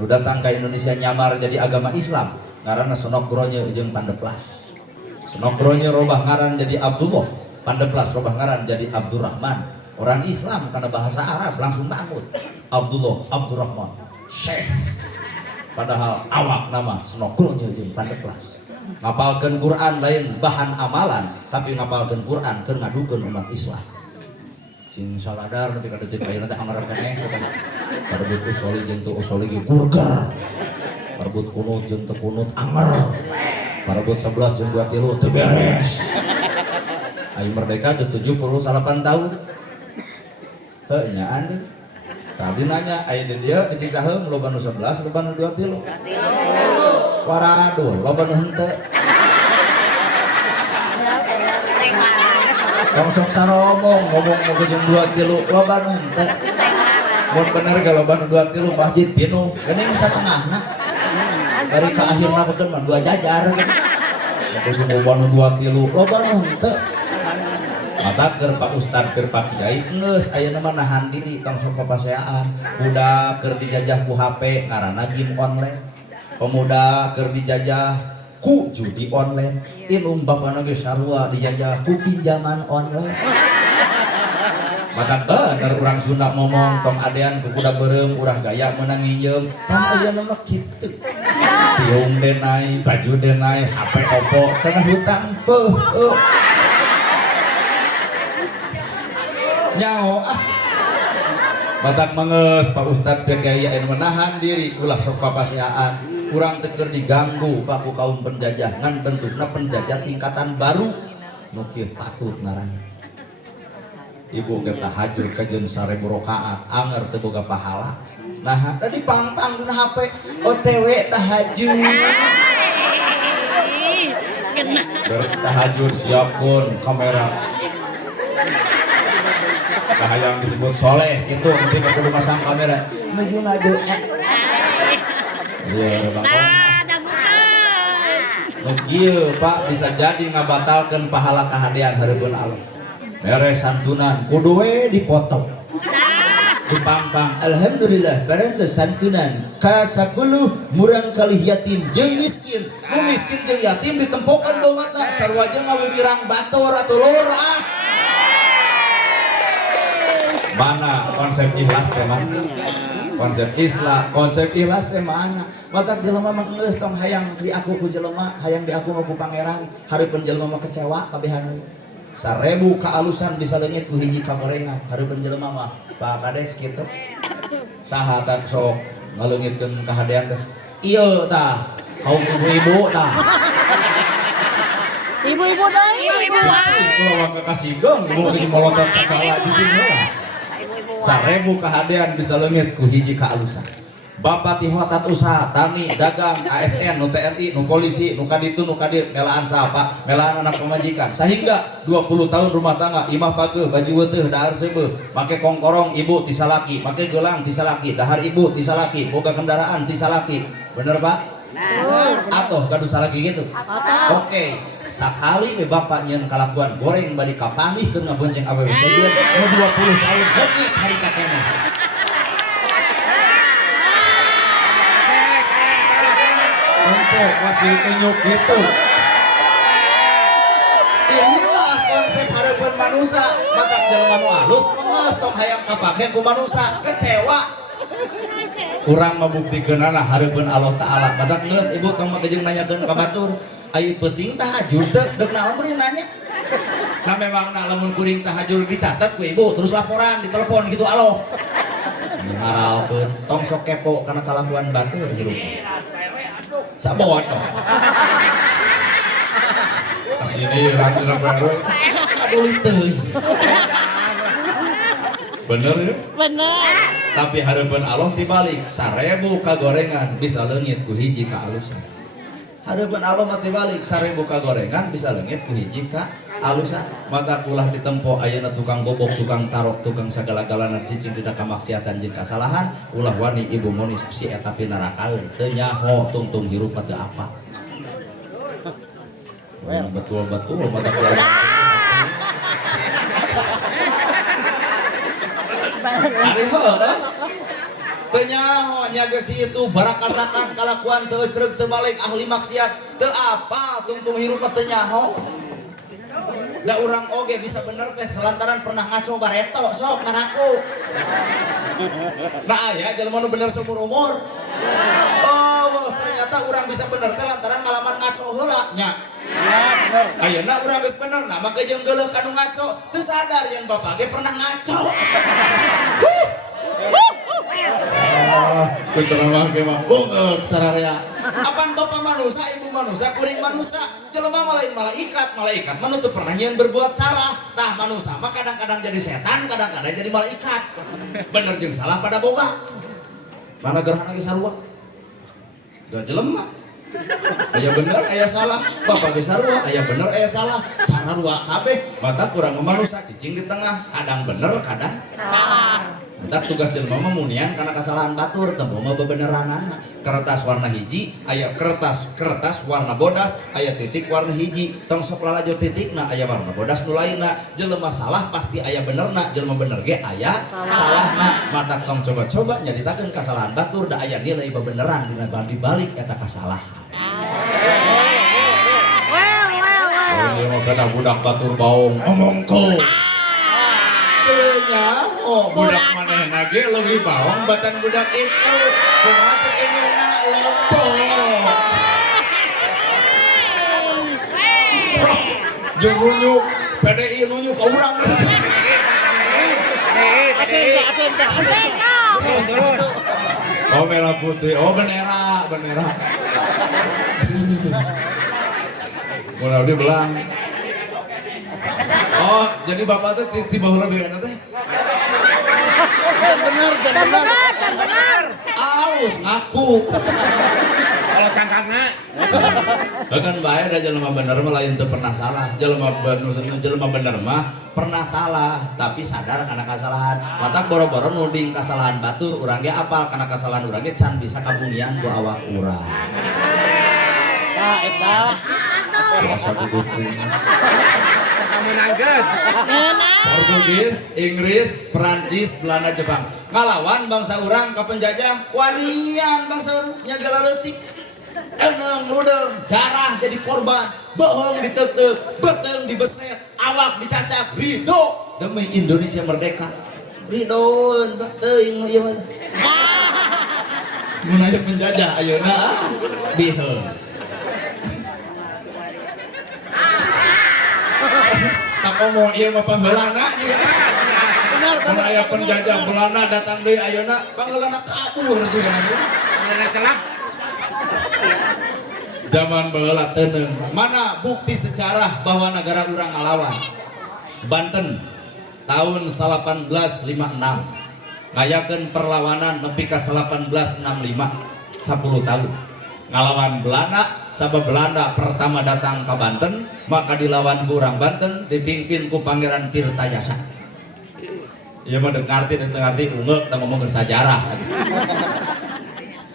nu datang ke Indonesia nyamar jadi agama Islam ngaranna Senokronye jeung Pandeplas. Senokronye robah ngaran jadi Abdullah, Pandeplas robah ngaran jadi Abdurrahman. Orang Islam karena bahasa Arab langsung bangun Abdullah, Abdurrahman, Syekh. Padahal awak nama Senokronye jeung Pandeplas. Ngapalkeun Quran lain bahan amalan, tapi ngapalkeun Quran keur ngadukeun umat Islam. Cing saladar nepi ka detik ayeuna teh amarah keneh teh. Parbut usoli jeung teu usoli ge gurgar. Parbut kunut jeung teu kunut anger. Parbut 11 jeung 23 teu beres. Aing merdeka geus 78 tahun. Heuh nyaan deh. Tadi nanya aya di dieu di Cicaheum loba nu 11 loba nu 23. Waradul loba nu henteu. Kamu sok saromong ngomong mau jeung 23 loba nu henteu. Mun bener ga loba nu 23 masjid pinuh geuning satengahna. Dari ka akhirna bekeun mah 2 jajar. Kudu loba nu 23 loba nu henteu. Mata keur Pak Ustad keur Pak Kiai geus ayeuna mah nahan diri tong sok papaseaan. Budak keur dijajah ku HP ngaranna game online. Pemuda keur dijajah ku judi online. Inung bapana geus sarua dijajah ku pinjaman online. Mata bener urang Sunda ngomong tong adean ku kuda beureum urang gaya meunang nginjeum. Kan ayeuna mah kitu. Tiung denai, baju denai, HP Oppo kana hutang peuh. Nyao batak menges Pak Ustad Kiai anu menahan diri ulah sok papaseaan urang teu keur diganggu Pak ku kaum penjajah ngan bentukna penjajah tingkatan baru nu kieu patut ngaranna ibu kita tahajud sajen 1000 rakaat anger teu boga pahala. Nah, tadi pang-pang dina HP OTW tahajud. Tahajud siapkan kamera. Kahayang disebut soleh gitu, nanti kudu masang kamera. Menuju doa. Iya, Bang. Nu kieu Pak bisa jadi ngabatalkeun pahala kahadean hareupeun Allah. Mere santunan kudu we dipotong. Dipang-pang alhamdulillah barentos santunan ka 10 murang kalih yatim jeung miskin. Nu miskin jeung yatim ditempokeun bawatna sarua jeung ngawibirang batur atuh lur ah. Mana konsep ikhlas teh mana? Konsep ikhlas teh mana? Matak jelema mah geus tong hayang di aku ku jelema, hayang di aku ku pangeran, hareupeun jelema mah kecewa kabeh deui. 1000 kaalusan bisa leungit ku hiji kagorengan, hareupeun jelema mah Pak Kades kitu. Saha tan sok ngaleungitkeun kahadean teh? Ieu tah, kaum ibu-ibu tah. Ibu-ibu deui, ibu-ibu. Cicing kula wa kakasigeung ibu ge molotot sagala cicing heula. 1000 kahadean bisa leungit ku hiji kaalusan. Bapak ti hotat usaha tani dagang ASN nu TNI nu polisi nu kaditu nu kadieu melaan sapa melaan anak pemajikan sehingga 20 tahun rumah tangga imah pageuh baju weuteuh dahar seubeuh make kongkorong ibu ti salaki make gelang ti salaki dahar ibu ti salaki boga kendaraan ti salaki bener Pak? Atuh gaduh salaki gitu. Oke. Sakali we bapak nyeun kalakuan goreng bari kapangihkeun ngabonceng awewe sejeun nu 20 tahun beuki harita keneh. Tempok masih tunjuk gitu. Inilah konsep hareupeun manusia. Matak jelema nu alus pengeus tong hayang kapake ku manusia kecewa. Urang mabuktigeunana hareupeun Allah Taala. Matak geus ibu tong magejeng nanyakeun ka batur, aya penting tahajud teh deuk naon kuring nanya. Nah memang lamun kuring tahajud dicatat ku ibu terus laporan di telepon gitu aloh. Ngaralkeun tong sok kepo kana kalakuan batur hirup. Sabodo. Asini rantina baru. Aduh teuy. Bener ya? Bener. Tapi hareupeun Allah tibalik 1000 kagorengan bisa leungit ku hiji kaalusan. Hareupeun Allah mah tibalik 1000 kagorengan bisa leungit ku hiji kaalusan. Mata kulah ditempo ayeuna tukang bobok, tukang tarok, tukang sagala-galana cicing dina kamaksiatan jeung kasalahan, ulah wani ibu monis si eta pinarakaeun. Teu nyaho tungtung hirup teu apa. Betul-betul mata kulah. Ari heuh. Teu nyaho nya geus itu barakasakan kalakuan teu ceureuh teu balik ahli maksiat teu apa tungtung hirup teu nyaho. Da urang oge bisa bener teh lantaran pernah ngaco bareto sok karaku. Nah aya jelema nu bener seumur umur. Oh ternyata urang bisa bener teh lantaran ngalaman ngaco heula nya. Bener. Ayeuna urang geus bener nah make jeung geuleuh kanu ngaco teu sadar yen bapak ge pernah ngaco. Keceramah ge mah bongek sararea. Apan bapak manusia, ibu manusia, kuring manusia, jelema lain malaikat mah teu pernah nyeun berbuat salah. Tah manusia mah kadang-kadang jadi setan, kadang-kadang jadi malaikat. Bener jeung salah pada boga. Mana gerhana ge sarua? Da jelema. Aya bener, aya salah. Bapak ge sarua, aya bener, aya salah. Sarua kabeh, mata kurang manusia cicing di tengah, kadang bener, kadang salah. Entar tugas jelema mah munian karena kesalahan batur teu mah bebeneranana. Kertas warna hiji aya kertas warna bodas aya titik warna hiji tong sok lalajo titikna aya warna bodas nu lainna. Jelema salah pasti aya benerna, jelema bener ge aya salahna. Mata tong coba-coba nyaritakeun kesalahan batur da aya nilai bebeneran di balik eta kasalahan. Ini mah kana budak batur baung omongko. Oh, budak manehna ge leuwih baong batan budak itu. Kumaha cek indungna lempong. Jeung nunyuk, PDI nunyuk ka urang. Oh merah putih, oh bendera. Mun abdi belang. Oh, jadi bapak teh ti baheula beana teh. Benar. Aus ngaku. Kalau cangkangna Kan bae da jelema bener mah lain teu pernah salah. Jelema bener mah pernah salah, tapi sadar kana kasalahan. Matak boro-boro nuding kasalahan batur, urang ge apal kana kasalahan urang ge can bisa kabungian ku awak urang. Nah, eta. Kuasa kuduku. kamu nanggeut. Portugis, Inggris, Perancis, Belanda, Jepang ngalawan bangsa urang ka penjajah wanian bangsa nya galeutik. Eneng ludeng, darah jadi korban, bohong diteuk-teuk, beteng dibesret, awak dicacap, ridho demi Indonesia merdeka. Ridhoeun Pak teuing ieu mah. Mun aya penjajah ayeuna diheun. Tak ngomong ieu mah panggeulana juga. Mun aya penjajah Belanda datang deui ayeuna panggeulana kabur juga nanti. Bener kelak. Zaman baheula teuneng. Mana bukti sejarah bahwa negara urang ngalawan? Banten tahun 1856 ngayakeun perlawanan nepi ka 1865 10 tahun ngalawan Belanda. Sabab Belanda pertama datang ke Banten maka dilawan ku urang Banten dipimpin ku Pangeran Tirtayasa. Ieu mah deuk ngarti ungeuk teu ngomongkeun sajarah.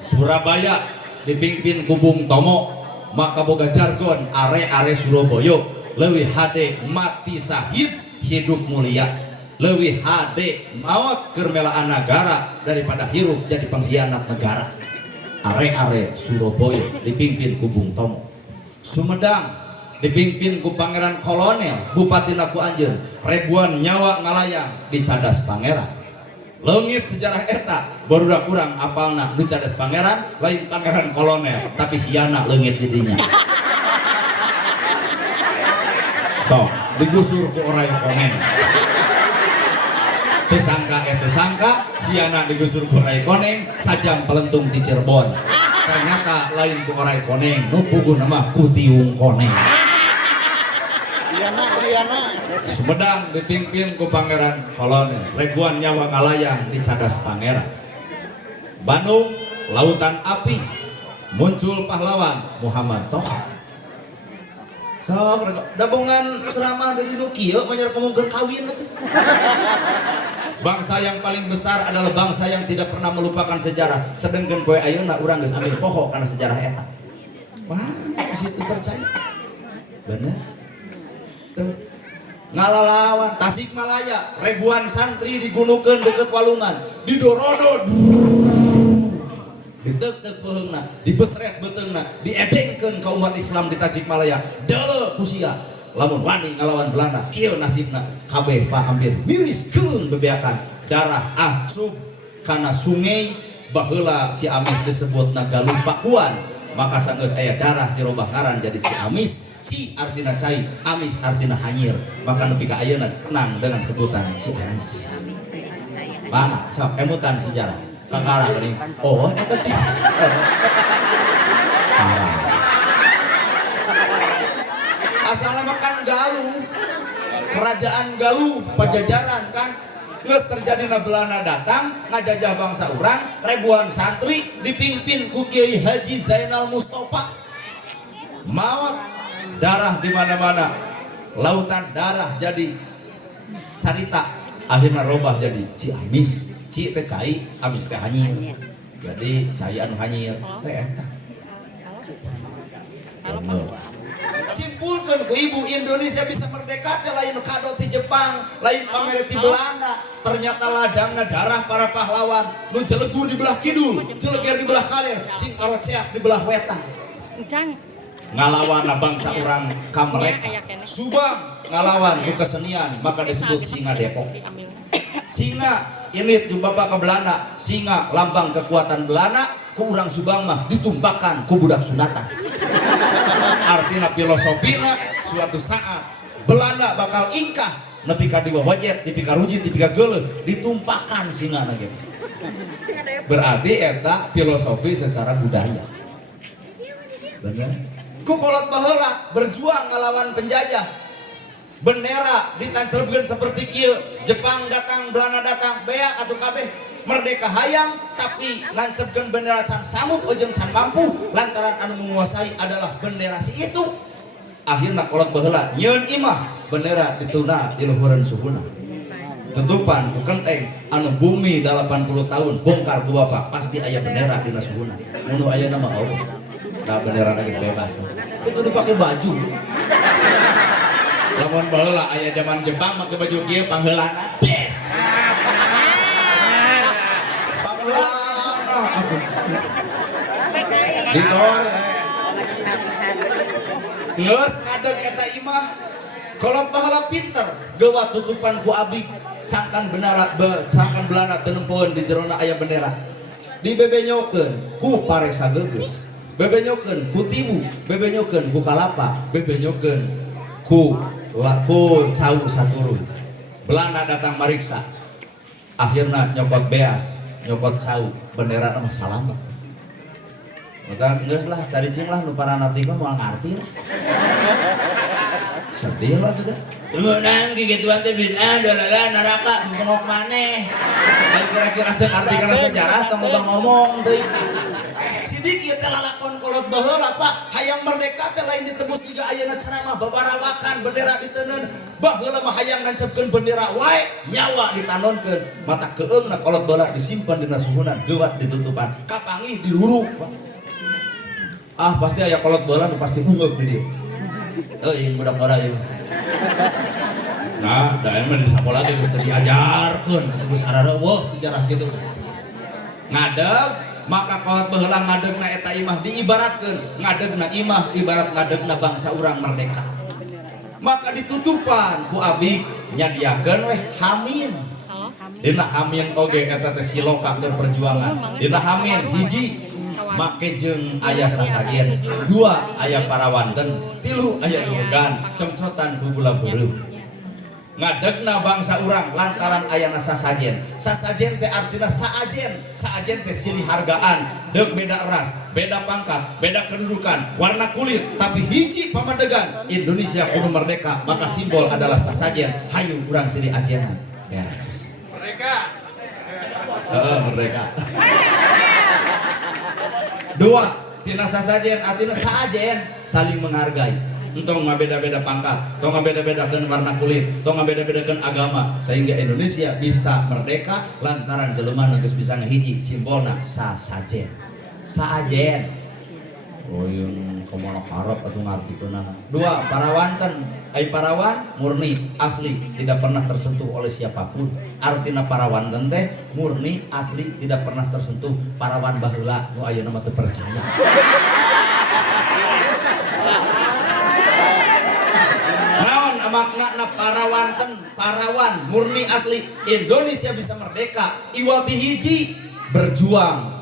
Surabaya dipimpin ku Bung Tomo maka boga jargon are Surabaya leuwih hade mati syahid hidup mulia, leuwih hade maot keur melaan negara daripada hirup jadi pengkhianat negara. Are Surabaya dipimpin ku Bung Tomo. Sumedang dipimpin ku Pangeran Kolonel Bupati Naku Anjeun, ribuan nyawa ngalayang di cadas pangeran. Leungit sejarah eta barudak urang apalna nu cadas pangeran lain Pangeran Kolonel tapi siana leungit didinya. So digusur ku orai koneng. Teu sangka siana digusur ku orai koneng sajam pelentung ti Cirebon. Ternyata lain ku orai koneng nu puguh nama ku tiung koneng. Riana. Sumedang dipimpin ku Pangeran Kolonel, ribuan nyawa ngalayang di cadas pangeran. Bandung lautan api, muncul pahlawan Muhammad Toha. Sok dabongan ceramah dari nu kieu manyer ngomongkeun kawin atuh. Bangsa yang paling besar adalah bangsa yang tidak pernah melupakan sejarah. Sedengkeun poe ayeuna urang geus ambil poho kana sejarah eta. Wah, situ percaya. Bener. Tuh. Ngalalawan Tasikmalaya ribuan santri digunukeun deket walungan didorodo diteuk-teuk beheungna dibesret beteungna diedengkeun ka umat Islam di Tasikmalaya deuleu ku sia lamun wani ngalawan Belanda kieu nasibna kabeh pahampir miriskeun bebeakan darah asup kana sungai baheula Ciamis disebutna Galuh Pakuan maka sanggeus aya darah dirobakaran jadi Ciamis. Ci artina cai, amis artina hanyir. Maka nepi ka ayeuna kenang dengan sebutan Ciamis. Mana? Sok emutan sejarah. Kakara geuning. Oh, eta teh. Parah. Asalna makan Galuh. Kerajaan Galuh Pajajaran kan. Geus terjadina Belanda datang ngajajah bangsa urang, ribuan santri dipimpin ku Kiai Haji Zainal Mustofa. Maot darah di mana-mana, lautan darah jadi carita, akhirnya robah jadi Ciamis, Ci teh cai, Amis teh hanyir, jadi cai anu hanyir, teh eta. Simpulkeun ku ibu Indonesia bisa merdeka teh lain kado ti Jepang, lain pamere ti Belanda, ternyata ladangna darah para pahlawan, nu jelegu di belah kidul, jeleger di belah kaler, sing karoceak di belah wetan. Ngalawan bangsa orang ka mereka. Subang ngalawan ku kesenian maka disebut Singa Depok. Singa ini ju bapak ke Belanda, singa lambang kekuatan Belanda, ku urang Subang mah ditumpahkan ku budak sunatan. Artina filosofina suatu saat Belanda bakal ingkah nepi ka diwa wajet, nepi ka rujit, nepi ka geuleuh ditumpahkan singa na gitu. Berarti eta filosofi secara budaya. Bener? Ku kolot baheula berjuang ngelawan penjajah bendera ditancelkeun seperti kieu, Jepang datang, Belanda datang, bea atuh kabeh merdeka hayang, tapi nancepkeun bendera can sanggup jeung can mampu lantaran anu menguasai adalah bendera si itu. Akhirna kolot baheula nyieun imah bendera dituna di luhureun suhuna. Tutupan ku kenteng anu bumi 80 tahun bongkar ku bapak pasti aya bendera dina suhuna. Anu aya nama Allah. Da bendera geus bebas. Itu dipake baju. Lamun baheula aya zaman Jepang make baju kieu pangheulana tes. Pangheulana atuh. Ditor. Geus ngadeg eta imah. Kolot baheula pinter, geua tutupan ku abi sangkan sangkan Belanda teu nempoeun di jerona aya bendera. Dibebenyokeun ku paresa geus. Bebenyokeun ku tibu, bebenyokeun ku kalapa, bebenyokeun ku cau saturuy. Belanda datang mariksa. Akhirna nyokot beas, nyokot cau, bendera mah salamet. Maka geus lah cari cing lah nu parana teh moal ngarti lah. Sedih lah tuh dah. Temenan gigituan teh bid'ah dalala neraka bengok maneh. Ari kira-kira teu arti kana sejarah tong ngomong teh. Sidik ieu teh lalakon kolot baheula Pak, hayang merdeka teh lain ditebus jiga ayeuna ceramah babarawakan bendera diteuneun. Baheula mah hayang nancepkeun bendera wae, nyawa ditanonkeun. Mata keeungna kolot baheula disimpen dina suhunan, geuwat ditutupan. Kapangih diluruk Pak. Ah pasti aya kolot baheula nu pasti ungeuk di dieu. Euy budak-budak ieu. Nah, da emang di sakola ge geus teu diajarkeun, geus arareueuh sejarah kitu. Ngadeg, maka kolot baheula ngadegna eta imah diibaratkeun, ngadegna imah ibarat ngadegna bangsa urang merdeka. Maka ditutupan ku abi nyadiakeun weh hamin. Dina hamin oge eta teh siloka keur perjuangan. Dina hamin hiji make jeung aya sasajen, 2 aya parawanten, 3 aya dogan, cemcotan ku gula beureum. Ngadegna bangsa urang lantaran ayana sasajen. Sasajen teh artina saajen. Saajen teh silih hargaan, deuk beda ras, beda pangkat, beda kedudukan, warna kulit, tapi hiji pamadegan Indonesia kudu merdeka, maka simbol adalah sasajen. Hayu urang silih ajenan. Beres. Merdeka. Merdeka. 2 tina sasajen artina saajen saling menghargai. Entong ngabeda-beda pangkat, tong ngabeda-bedakeun warna kulit, tong ngabeda-bedakeun agama, sehingga Indonesia bisa merdeka lantaran jelema geus bisa ngahiji simbolna sasajen. Saajen. Oh yeun kumaha karep atuh ngartikeunana. 2 parawanten, ai parawan murni asli tidak pernah tersentuh oleh siapapun. Artina parawanten teh murni asli tidak pernah tersentuh parawan baheula nu ayeuna mah teu percaya. Naon makna parawanten, parawan murni asli Indonesia bisa merdeka iwati hiji berjuang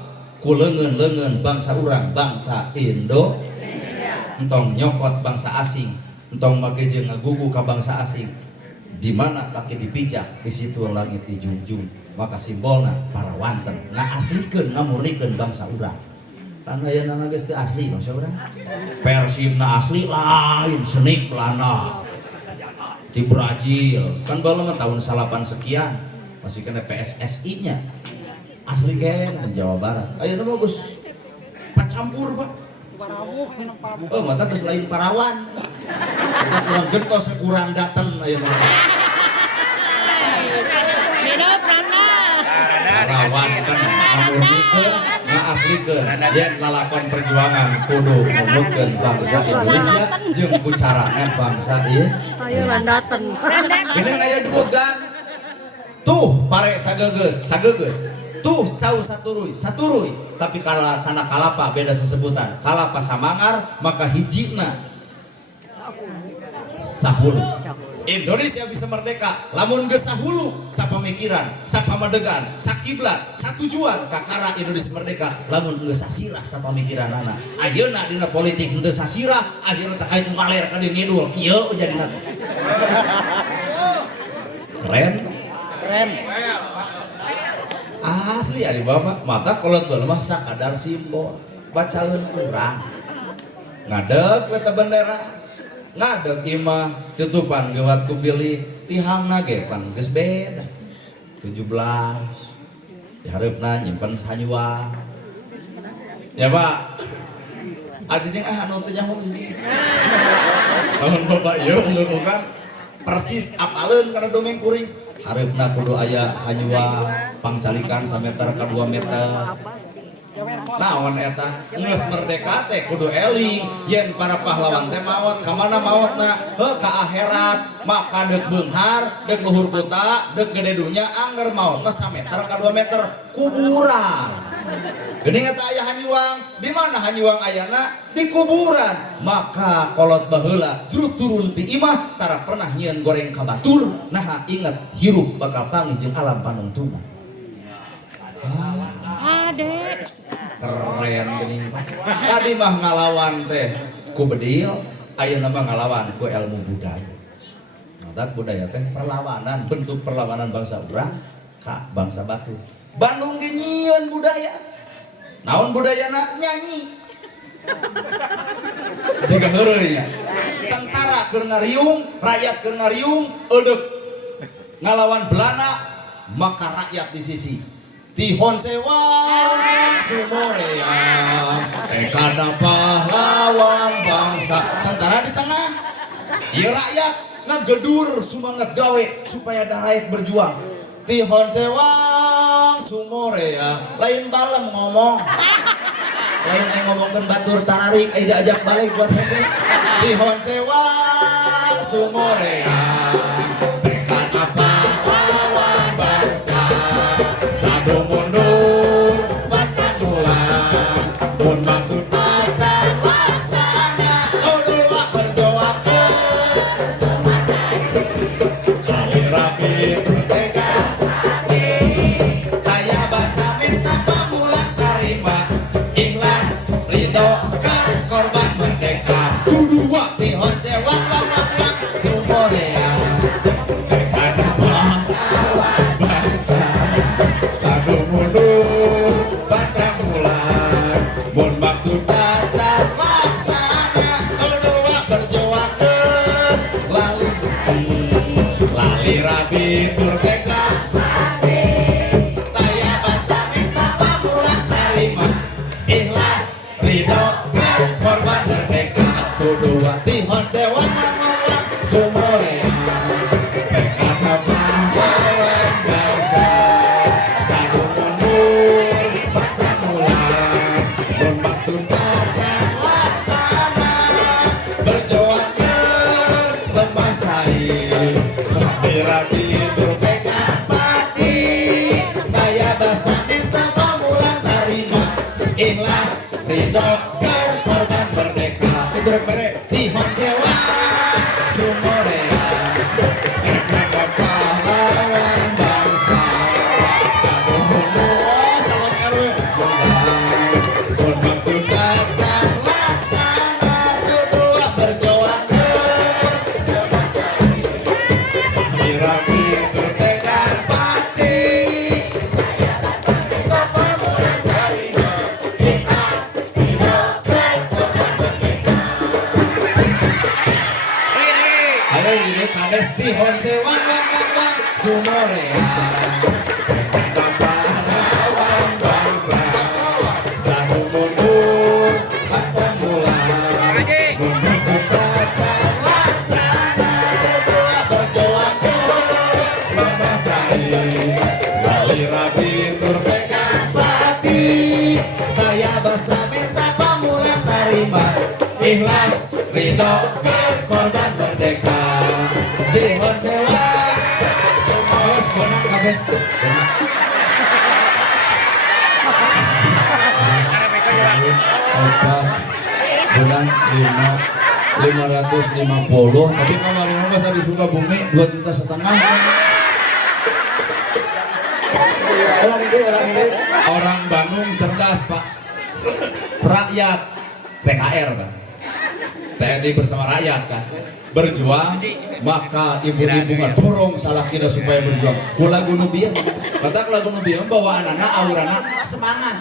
ku leungeun-leungeun bangsa urang bangsa Indonesia. Entong nyokot bangsa asing, entong make jeung ngagugu ka bangsa asing. Di mana kaki dipijak di situ langit dijunjung. Maka simbolna parawanten ngaaslikeun ngamurnikeun bangsa urang. Kan aya nama geus teu asli bangsa urang. Persibna asli lain senik lana. Di Brazil kan baru mah tahun 8 sekian masih kena PSSI-nya. Asli kene di Jawa Barat. Ayeuna mah geus pacampur Pak. Oh, mata geus lain parawan. Kita kurang gentos kurang daten ayeuna. Parawan kan ngamurnikeun, ngaaslikeun, yen lalakon perjuangan kudu ngomongkeun bangsa Indonesia jeung ku carana bangsa ieu. Ayo landaten. Gening aya dogan. Tuh pare sagegeus. Tuh cau saturuy, tapi kana kalapa beda sesebutan. Kalapa samangar maka hijina sahulu. Indonesia bisa merdeka lamun geus sahulu sapamikiran, sapamadegan, sakiblat, satujuan kakara Indonesia merdeka lamun geus sasirah sapamikiranana. Ayeuna dina politik henteu sasirah, akhirna teh aya ngaler ka di ngidul kieu jadina. Keren. Asli ari Bapak, mata kolot bae mah sakadar simbol. Bacaeun urang. Ngadeg eta bendera. ngadeg imah tutupan gewat ku pilih tihangna ge pan geus beda 17 dihareupna nyimpen hanyuang ya Pak aja sing anu teh nyaho sih tahun bapak ieu ngelakukan persis apaleun kana dongeng kuring hareupna kudu aya hanyuang pangcalikan sameter ka 2 meter. Naon eta geus merdeka teh kudu eling yen para pahlawan teh maot ka mana maotna heuh ka akhirat maka deuk beunghar deuk luhur kota deuk gede dunya angger maot mah sameter ka 2 meter kuburan geuning eta aya hanyuang di mana hanyuang ayana di kuburan maka kolot baheula jrut turun ti imah tara pernah nyieun goreng ka batur nah inget hirup bakal panggih jeung alam panungtungan. Adek. Keren geuning Pak. Tadi mah ngalawan teh ku bedil, ayeuna mah ngalawan ku ilmu budaya. Nah, budaya teh perlawanan, bentuk perlawanan bangsa urang ka bangsa batu. Bandung ge nyieun budaya. Naon budayana? Nyanyi. Jika heureuy nya. Tentara keur ngariung, rakyat keur ngariung, eudeuh ngalawan Belanda, maka rakyat di sisi Tihon sewang sumoreang tekada pahlawan bangsa tentara di tengah ieu rakyat ngagedur sumanget gawe supaya ada rakyat berjuang Tihon sewang sumoreang lain balem ngomong lain aing ngomongkeun batur tararik aing diajak balik buat hese Tihon sewang sumoreang tekada pahlawan bangsa Sadu mundur, pantang ulang Mun maksud pacar laksana Dua berjuang Kali rapi bertega Saya basa minta pamulang tarima Ikhlas, ridho, kan korban merdeka Dua tihon cewang wang wang wang Sumorea Dekada pahlawan bangsa Sadu mundur, pantang ulang Mun maksud pacar laksana Dua berjuangkeun Lali rabi turteka Taya basa minta pamulang tarima Ikhlas, ridho, kan korban merdeka Dua tihon cewang wang wang wang Sumorea Dekada pahlawan bangsa Sadu mundur, pantang ulang Mun maksud pacar laksana Berjuangkeun lemah cair Rapi-rapi turteka pati Daya basa minta pamulang tarima Ikhlas, ridho, kan korban merdeka Itu rek Tihon cewang Sumorea Dekada pahlawan bangsa Sadu mundur, calon karwe Mun maksud pacar laksana Dua berjuangkeun Rapi-rapi turteka pati Pamulang tarima Ikhlas, ridho, kan korban merdeka Ayo ini kades tihon sewang wang wang wang Sumorea Dekada pahlawan bangsa Sadu mundur, pantang ulang Mun maksud pacar laksana Dua berjuangkeun lemah cair Lali rapi turteka pati Daya basa minta pamulang tarima Ikhlas, ridho, kan korban merdeka Tihon cewang Terus bonang kabeh Bonang opat benang 550 tapi kemarin mah di Sukabumi 2,5 juta ulang ini orang Bandung cerdas Pak rakyat TKR Pak TNI bersama rakyat kan berjuang maka ibu-ibu ngedorong salah kita supaya berjuang lagu nubian kata lagu nubian bawa anak-anak aurana semangat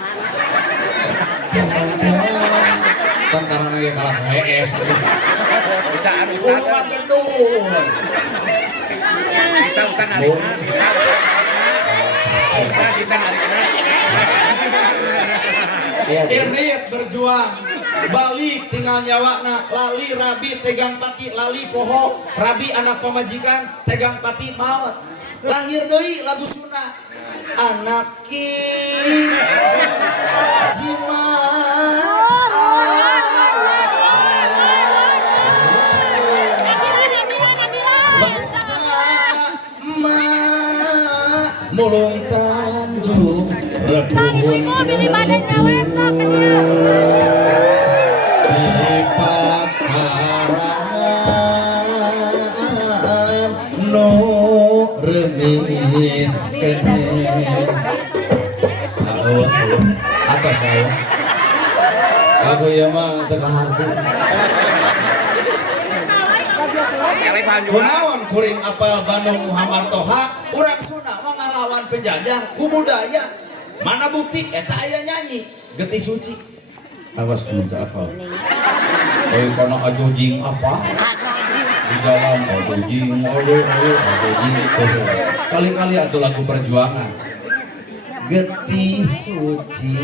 tentara nage kalah HS Bisa anu kudu mah gendun. bisa utang hari. Bung. Bisa hari. Irit berjuang balik tinggal nyawakna lali rabi tegang pati lali poho rabi anak pemajikan tegang pati maut lahir deui lagu Sunda anak ki jimat basa ma mulung tanjung rebun di pakarangan no remis kene atas saya lagu ieu mah teu kaharti kunaon kuring apal Bandung Muhammad Toha urang Sunda mah ngalawan penjajah ku budaya mana bukti eta aya nyanyi getih suci awas kudu apal kana ajojing apa di jalan ajojing ayo ajojing kali-kali atuh lagu perjuangan getih suci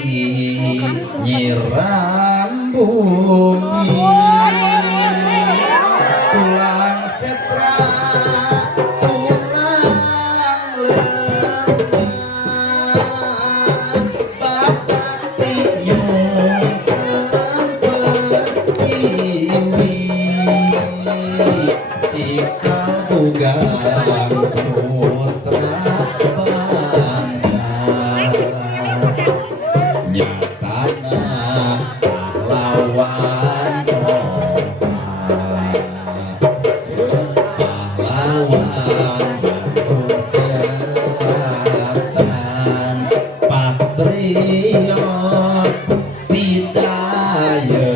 nyiram bumi tulang setra tulang lemah bapak tinyong kempetiwi cikal bugang putra bangsa nyatana pahlawan patriot bidaya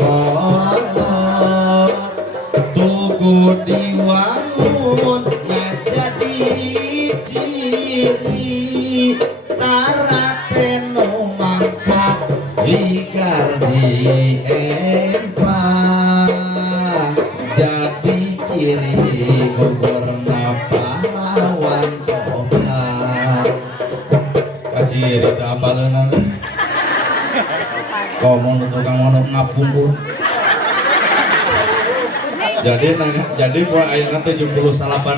kolot tugu diwangun ngajadi ciri tarateno mangkat ligar di empang jadi ciri gugurna pahlawan tobat kaciri itu apa lenan ngomong tukang ngomong ngapungkur jadi po ayeuna 78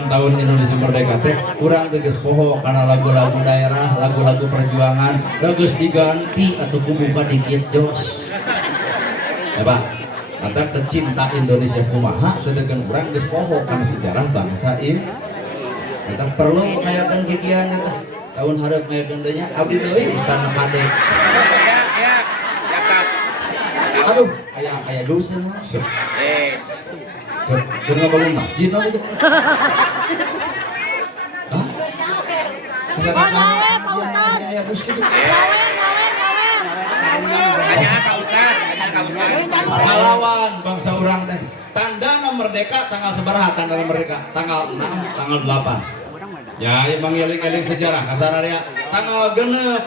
tahun Indonesia Merdeka teh urang teh geus poho karena lagu-lagu daerah lagu-lagu perjuangan da geus diganti atuh kubuka dikit jos ya Pak mata kecinta Indonesia kumaha sedangkan urang geus poho karena sejarah bangsa ieu eta perlu ngayakeun kikian eta tahun hareup ngayakeun deui nya abdi deui ustadna kade Ya, Kak. aduh aya dosen Yes. keur ngabangun masjid no gitu hah asa kakak aya bus gitu Hanya Kak Ustaz, Kak Ustaz. pahlawan bangsa urang teh tandana merdeka tanggal sabaraha tandana merdeka tanggal 6 tanggal 8 ya emang eling-eling sejarah kasararea tanggal genep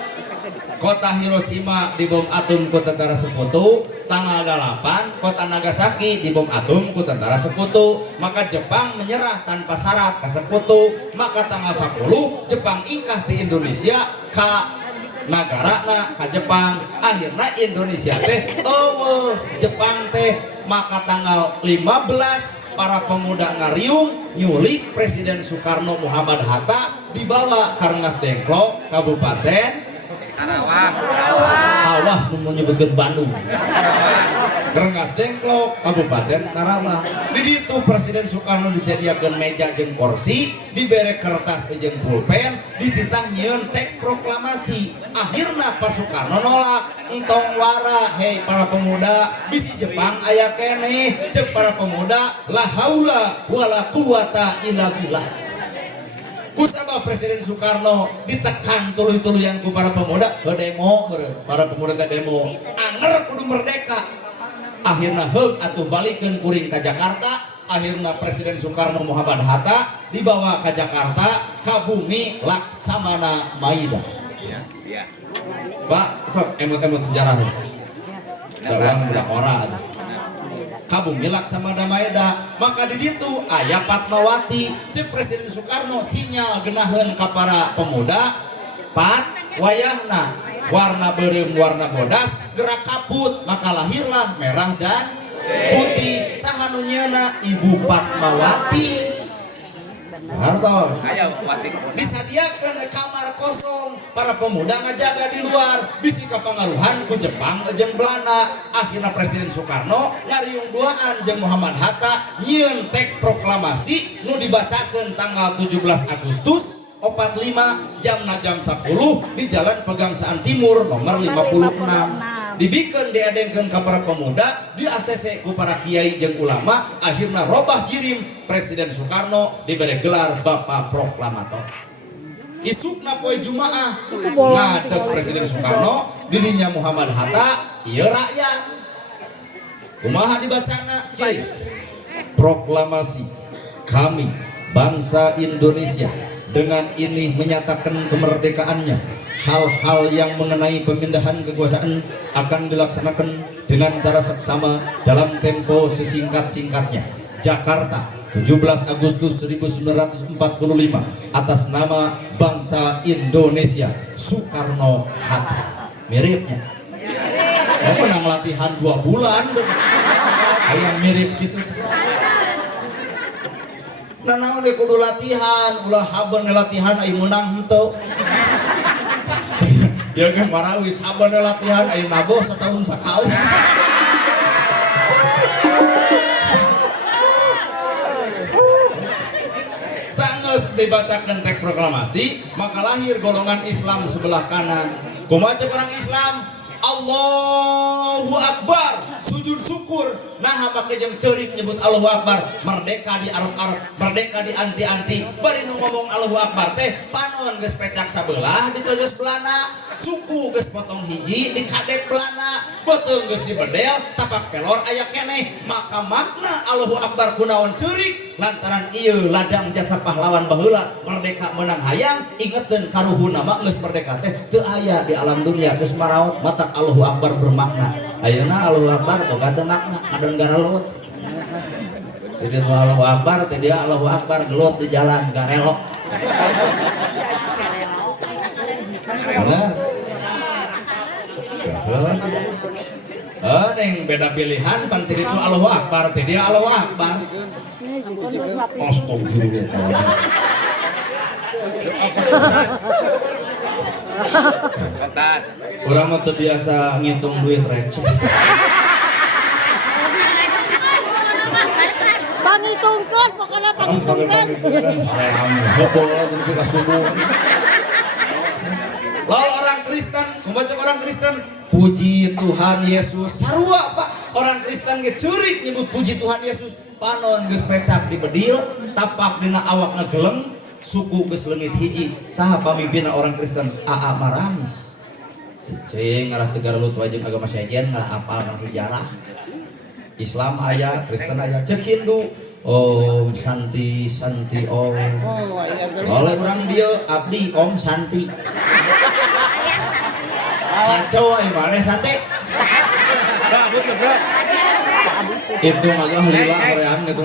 kota Hiroshima dibom atom ku tentara sekutu tanggal 8 kota Nagasaki dibom atom ku tentara sekutu maka Jepang menyerah tanpa syarat ke sekutu maka tanggal 10 Jepang ingkah di Indonesia ka nagarana ka Jepang akhirnya Indonesia teh Jepang teh maka tanggal 15 para pemuda ngariung nyulik Presiden Soekarno Muhammad Hatta dibawa ke Rengas Dengklok Kabupaten Karawang. awas nu menyebutkan Bandung Rengas Dengklok Kabupaten Karawang di ditu Presiden Soekarno disediakan meja jeung kursi dibere kertas jeung pulpen dititah nyieun teks proklamasi akhirna Pak Soekarno nolak entong wara hei para pemuda bisi Jepang aya keneh ceuk para pemuda la haula wala quwata illa billah kusabab Presiden Soekarno ditekan tuluy-tuluyan ku para pemuda demo para pemuda demo anger kudu merdeka akhirna heug atuh balikeun kuring ka Jakarta akhirna Presiden Soekarno Muhammad Hatta dibawa ke Jakarta ka bumi Laksamana Maida Iya. Pak sok emot-emot sejarah da urang budak ora atuh kabumi laksamana maeda. Maka di ditu aya Fatmawati cek Presiden Soekarno sinyal genaheun ka para pemuda pat wayahna warna berem warna bodas gerak kaput, maka lahirlah merah dan putih. Saha nu nyieuna Ibu Fatmawati. Hartos Ayo Wati. disadiakan kamar kosong, para pemuda ngajaga di luar, bisi kapangaruhan ku Jepang jeung Belanda. Akhirnya Presiden Soekarno ngariung duaan jeung Muhammad Hatta nyieun tek proklamasi nu dibacakeun tanggal 17 Agustus 45 jam 10 di Jalan Pegangsaan Timur nomor 56. Dibikin diadengkeun ka para pemuda, di ACC ku para kiai jeung ulama. Akhirnya robah jirim Presiden Soekarno diberi gelar Bapak Proklamator. Isukna poe Jumaah ngadeg Presiden Soekarno dirinya Muhammad Hatta ieu rakyat. Kumaha dibacana? Proklamasi kami bangsa Indonesia dengan ini menyatakan kemerdekaannya. Hal-hal yang mengenai pemindahan kekuasaan akan dilaksanakan dengan cara seksama dalam tempo sesingkat-singkatnya. Jakarta, 17 Agustus 1945, atas nama bangsa Indonesia, Soekarno-Hatta. Miripnya. Mau menang latihan 2 bulan, kayak mirip gitu. Nah, naon kudu latihan, ulah haban latihan ai menang henteu. Ya kan marawis haban latihan ai naboh setahun sakali. Sanggeus dibacakan teks proklamasi, maka lahir golongan Islam sebelah kanan. Kumaha orang Islam? Allahu Akbar, sujud syukur. Nah make jeung ceurik nyebut Allahu Akbar, merdeka di Arab-Arab, merdeka di anti-anti. Bari nu ngomong Allahu Akbar teh panon geus pecak sabelah ditojos Belanda, suku geus potong hiji dikadek Belanda, beuteung geus dibedel tapak pelor aya keneh. Maka makna Allahu Akbar kunaon ceurik lantaran ieu ladang jasa pahlawan baheula merdeka menang hayang. Ingeteun karuhuna mah geus merdeka teh teu aya di alam dunia geus maraot matak Allahu Akbar bermakna. Ayeuna Allahu Akbar boga teu makna adon garelot. Jadi itu Allahu Akbar, tadi dia Allahu Akbar gelut di jalan garelok. Benar? Gaheula tidak. Neng beda pilihan pan tadi itu Allahu Akbar, tadi dia Allahu Akbar. Astagfirullahaladzim. Orang mah terbiasa ngitung duit receh. Pangitungkeun pokoknya pangitungkeun. Lalu orang Kristen, membaca orang Kristen, puji Tuhan Yesus. Sarua Pak, orang Kristen ge ceurik nyebut puji Tuhan Yesus. Panon geus pecak di bedil, tapak dina awak ngegeleng, suku geus leungit hiji. Saha pamimpinna orang Kristen? AA Maramis. Cicing ngarah tegar lut wajib agama sejen ngarah hafal ngarah sejarah. Islam aya, Kristen aya, cek Hindu Om Santi Santi Om. Oleh orang dia abdi Om Santi. Kacau mana Santi? Itu agak lila korean gitu.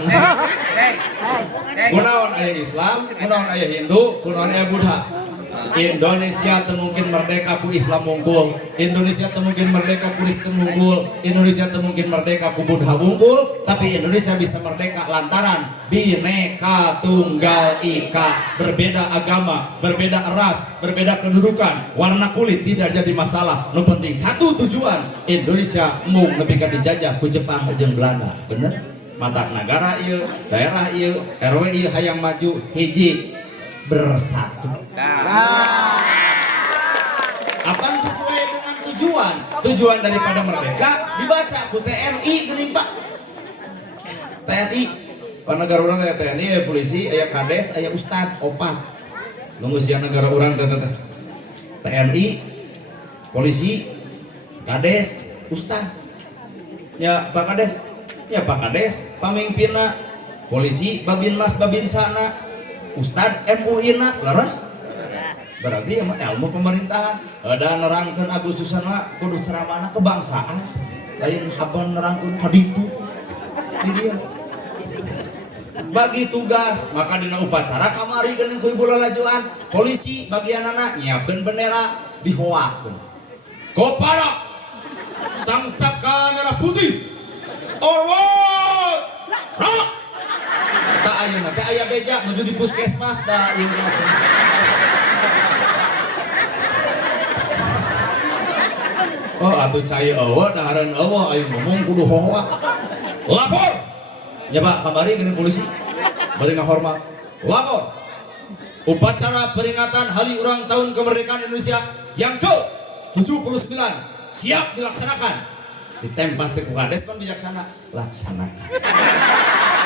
Kunaon aya Islam, kunaon aya Hindu, kunaon aya Buddha. Indonesia mungkin merdeka ku Islam unggul, Indonesia mungkin merdeka ku Kristen unggul, Indonesia mungkin merdeka ku Buddha unggul, tapi Indonesia bisa merdeka lantaran Bhinneka Tunggal Ika. Berbeda agama, berbeda ras, berbeda kedudukan, warna kulit tidak jadi masalah. Nu penting satu tujuan, Indonesia mung nepikeun dijajah ku Jepang jeung Belanda. Bener? Mata negara ieu, daerah ieu, RW ieu hayang maju hiji bersatu. Apa sesuai dengan tujuan daripada merdeka dibaca ku TNI geuning Pak. TNI panegara urang aya TNI, aya polisi, aya kades, aya ustad, opat. Nunggu sia negara urang TNI, polisi, kades, ustad. Ya Pak Kades, ya Pak Kades pamimpinna, polisi babin mas babin sana. Ustad MUI-na leres berarti ilmu pemerintahan. Ada nerangkeun Agustusan mah kudu ceramahna kebangsaan, lain haban nerangkeun kaditu. Ini dia. Bagi tugas, maka dina upacara kamari geuning ku ibu lalajuan, polisi bagian anak nyiapkeun bendera dihoakeun. Koparak sang saka merah putih. Orwot. Rak. Tak ayeuna teh aya beja menuju di puskesmas da ayeuna cenah. Oh atuh cai eueuh dahareun eueuh aya ngomong kudu hohoa. Lapor. Ya Pak, kamari gini polisi. Bari ngahormat. Lapor. Upacara peringatan Hari Ulang Tahun Kemerdekaan Indonesia yang ke-79 siap dilaksanakan. Ditempas teh ku kades pan bijaksana. Laksanakan.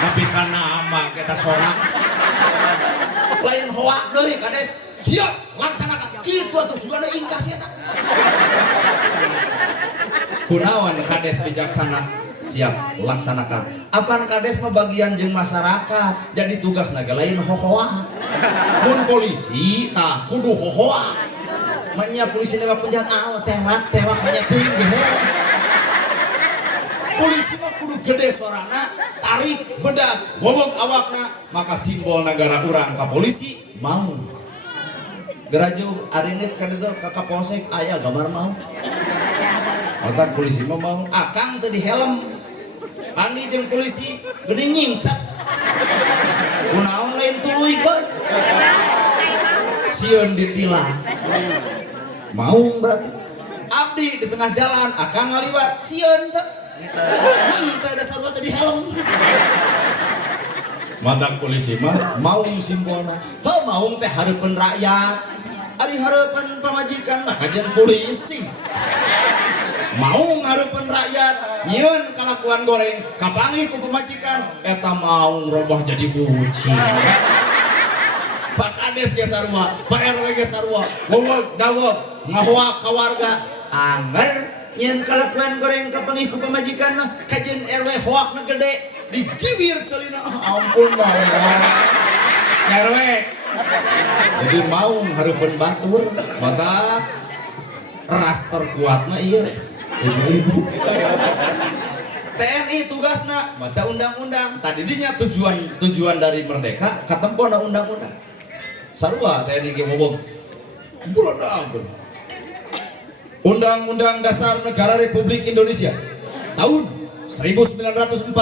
Tapi kana ama kita sorak. Lain hoak deui kades. Siap laksanakan. Kitu atuh sugana ingkas eta. Kunaon kades bijaksana? Siap laksanakan. Apaan kades mah bagian jeung masyarakat, jadi tugas naga lain hohoa. Mun polisi tah kudu hohoa. Manya polisi nembak penjahat tewak banyak tinggi. Polisi mah kudu gede suarana, tarik bedas bobog awakna, maka simbol negara urang ka polisi mau. Geraju arinit kan itu kakak polsek aya gambar mau. Otak polisi mah mau. Akang teh di helm. Andi jeung polisi geuning nyingcat. Kunaon lain tuluy kan? Sieun ditilang. Mau berarti. Abdi di tengah jalan akang ngaliwat sieun teh. Teh dasar buat di helm. Matak polisi mah maung simbolna. Heuh maung teh hareupeun rakyat. Ari hareupeun pamajikan mah kajian polisi. Mau ngarupen rakyat nyieun kalakuan goreng kapangi ku pemajikan eta mau robah jadi kucing. Pak Kades ge sarua, Pak RW ge sarua, weweg daweg ngahoak ka warga anger nyieun kalakuan goreng kapangi ku pemajikan mah kajeun RW hoakna gede dijiwir ceulina. Ampun mau RW. Jadi mau hareupeun batur mata ras terkuatna ieu ibu-ibu. TNI tugasna baca undang-undang. Tadi dinya tujuan dari merdeka katempona undang-undang. Sarua TNI ge ngomong. Buladangkeun. Undang-Undang Dasar Negara Republik Indonesia tahun 1945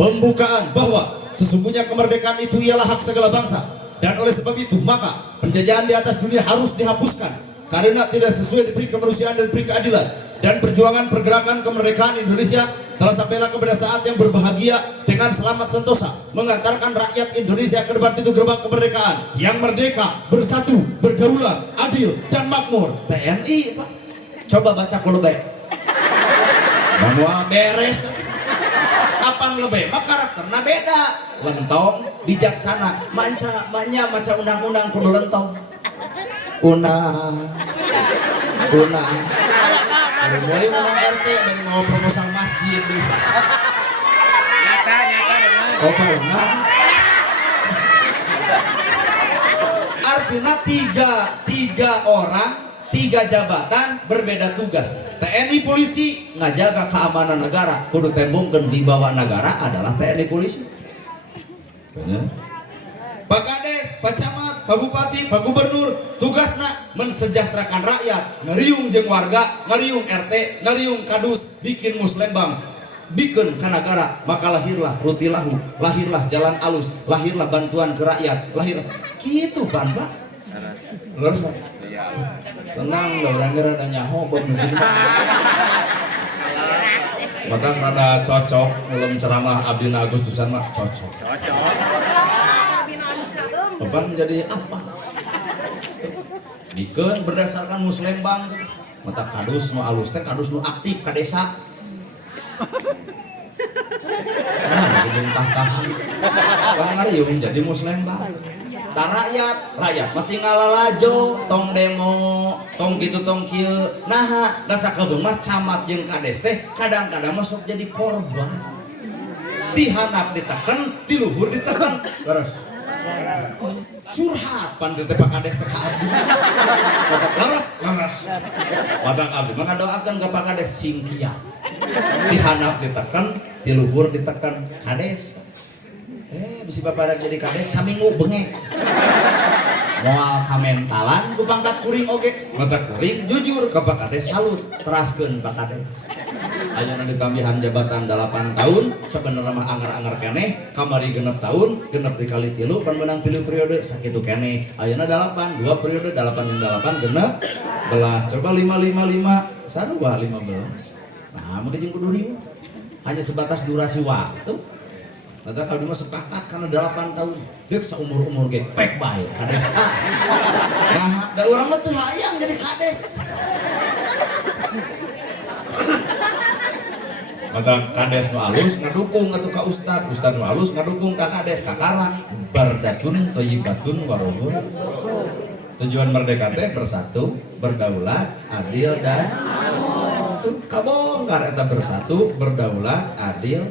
pembukaan bahwa sesungguhnya kemerdekaan itu ialah hak segala bangsa dan oleh sebab itu maka penjajahan di atas dunia harus dihapuskan karena tidak sesuai diberi kemanusiaan dan diberi keadilan. Dan perjuangan pergerakan kemerdekaan Indonesia telah sampailah kepada saat yang berbahagia dengan selamat sentosa mengantarkan rakyat Indonesia ke depan pintu gerbang kemerdekaan yang merdeka, bersatu, berdaulat, adil dan makmur. TNI Pak, coba baca ku lebay. Manual beres. Apaan lebay? Maka karakterna beda. Lentong, bijaksana, manya maca undang-undang kudu lentong. Unang. Mulai menang RT bari mau proposal masjid deh. Nyata. Oh benar. Artinya tiga orang, tiga jabatan berbeda tugas. TNI polisi ngajaga keamanan negara, kudu tembongkeun wibawa negara adalah TNI polisi. Benar. Pak Kades, Pak Camat, Pak Bupati, Pak Gubernur tugasna mensejahterakan rakyat, ngeriung jeung warga, ngeriung RT, ngeriung kadus, bikin muslembang, bikin kanagara, maka lahirlah rutilahu, lahirlah jalan alus, lahirlah bantuan ke rakyat, lahir gitu Pan Pak. Lurus Pak. Tenang loh, orangnya rada nyaho bob nunggu. Maka rada cocok belum ceramah Abdina Agustusan mah cocok. Beban menjadi apa? Dikeun berdasarkan muslembang mata kadus nu alus teh kadus nu aktif ka desa. Nah, jeung tah-tahan. Bang ngariung jadi muslembang. Ta rakyat mah tinggal lalajo, tong demo, tong kitu tong kieu. Nah, sakebeung mah camat jeung kades teh kadang-kadang masuk jadi korban. Ti handap diteken, ti luhur diteken. Terus curhat pan teh Pak Kades teh ka abdi. Matak laras. Matak abdi mah ngadoakeun ka Pak Kades singkia. Ti handap diteken, ti ti luhur ditekan kades. Bisi baparak jadi kades saminggu bengek. Moal kamentalan ku pangkat kuring oge. Mata kuring jujur ka Pak Kades salut teraskeun Pak Kades. Ayeuna ditambihan jabatan 8 tahun sebenarnya mah anggar-anggar keneh kamari 6 tahun genep dikali 3 pan menang 3 periode sakitu keneh ayeuna 8 2 periode 8 jeung 8 genep belas coba 5 sarua 15 nah mungkin jeung kudu riweuh hanya sebatas durasi waktu mata kalau mah sepakat karena 8 tahun deuk saumur-umur ge pek bae kades nah da urang mah teu hayang jadi kades maka kades nu alus ngadukung atuh ka ustad nu alus ngadukung ka kades kakara bardatun thayyibatun warobun tujuan merdeka teh bersatu berdaulat adil dan tuh kabongkar eta bersatu berdaulat adil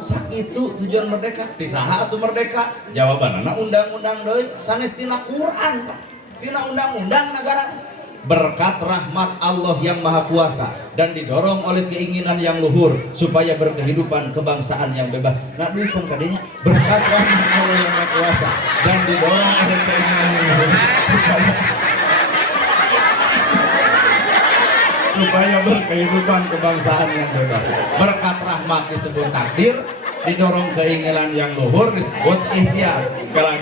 sakitu tujuan merdeka ti saha atuh merdeka jawabanana undang-undang deui sanes tina Quran tina undang-undang negara berkat rahmat Allah yang Maha Kuasa dan didorong oleh keinginan yang luhur supaya berkehidupan kebangsaan yang bebas. Nah, duit can kadinya berkat rahmat Allah yang Maha Kuasa dan didorong oleh keinginan yang luhur supaya berkehidupan kebangsaan yang bebas. Berkat rahmat disebut takdir, didorong keinginan yang luhur disebut ikhtiar. Kela.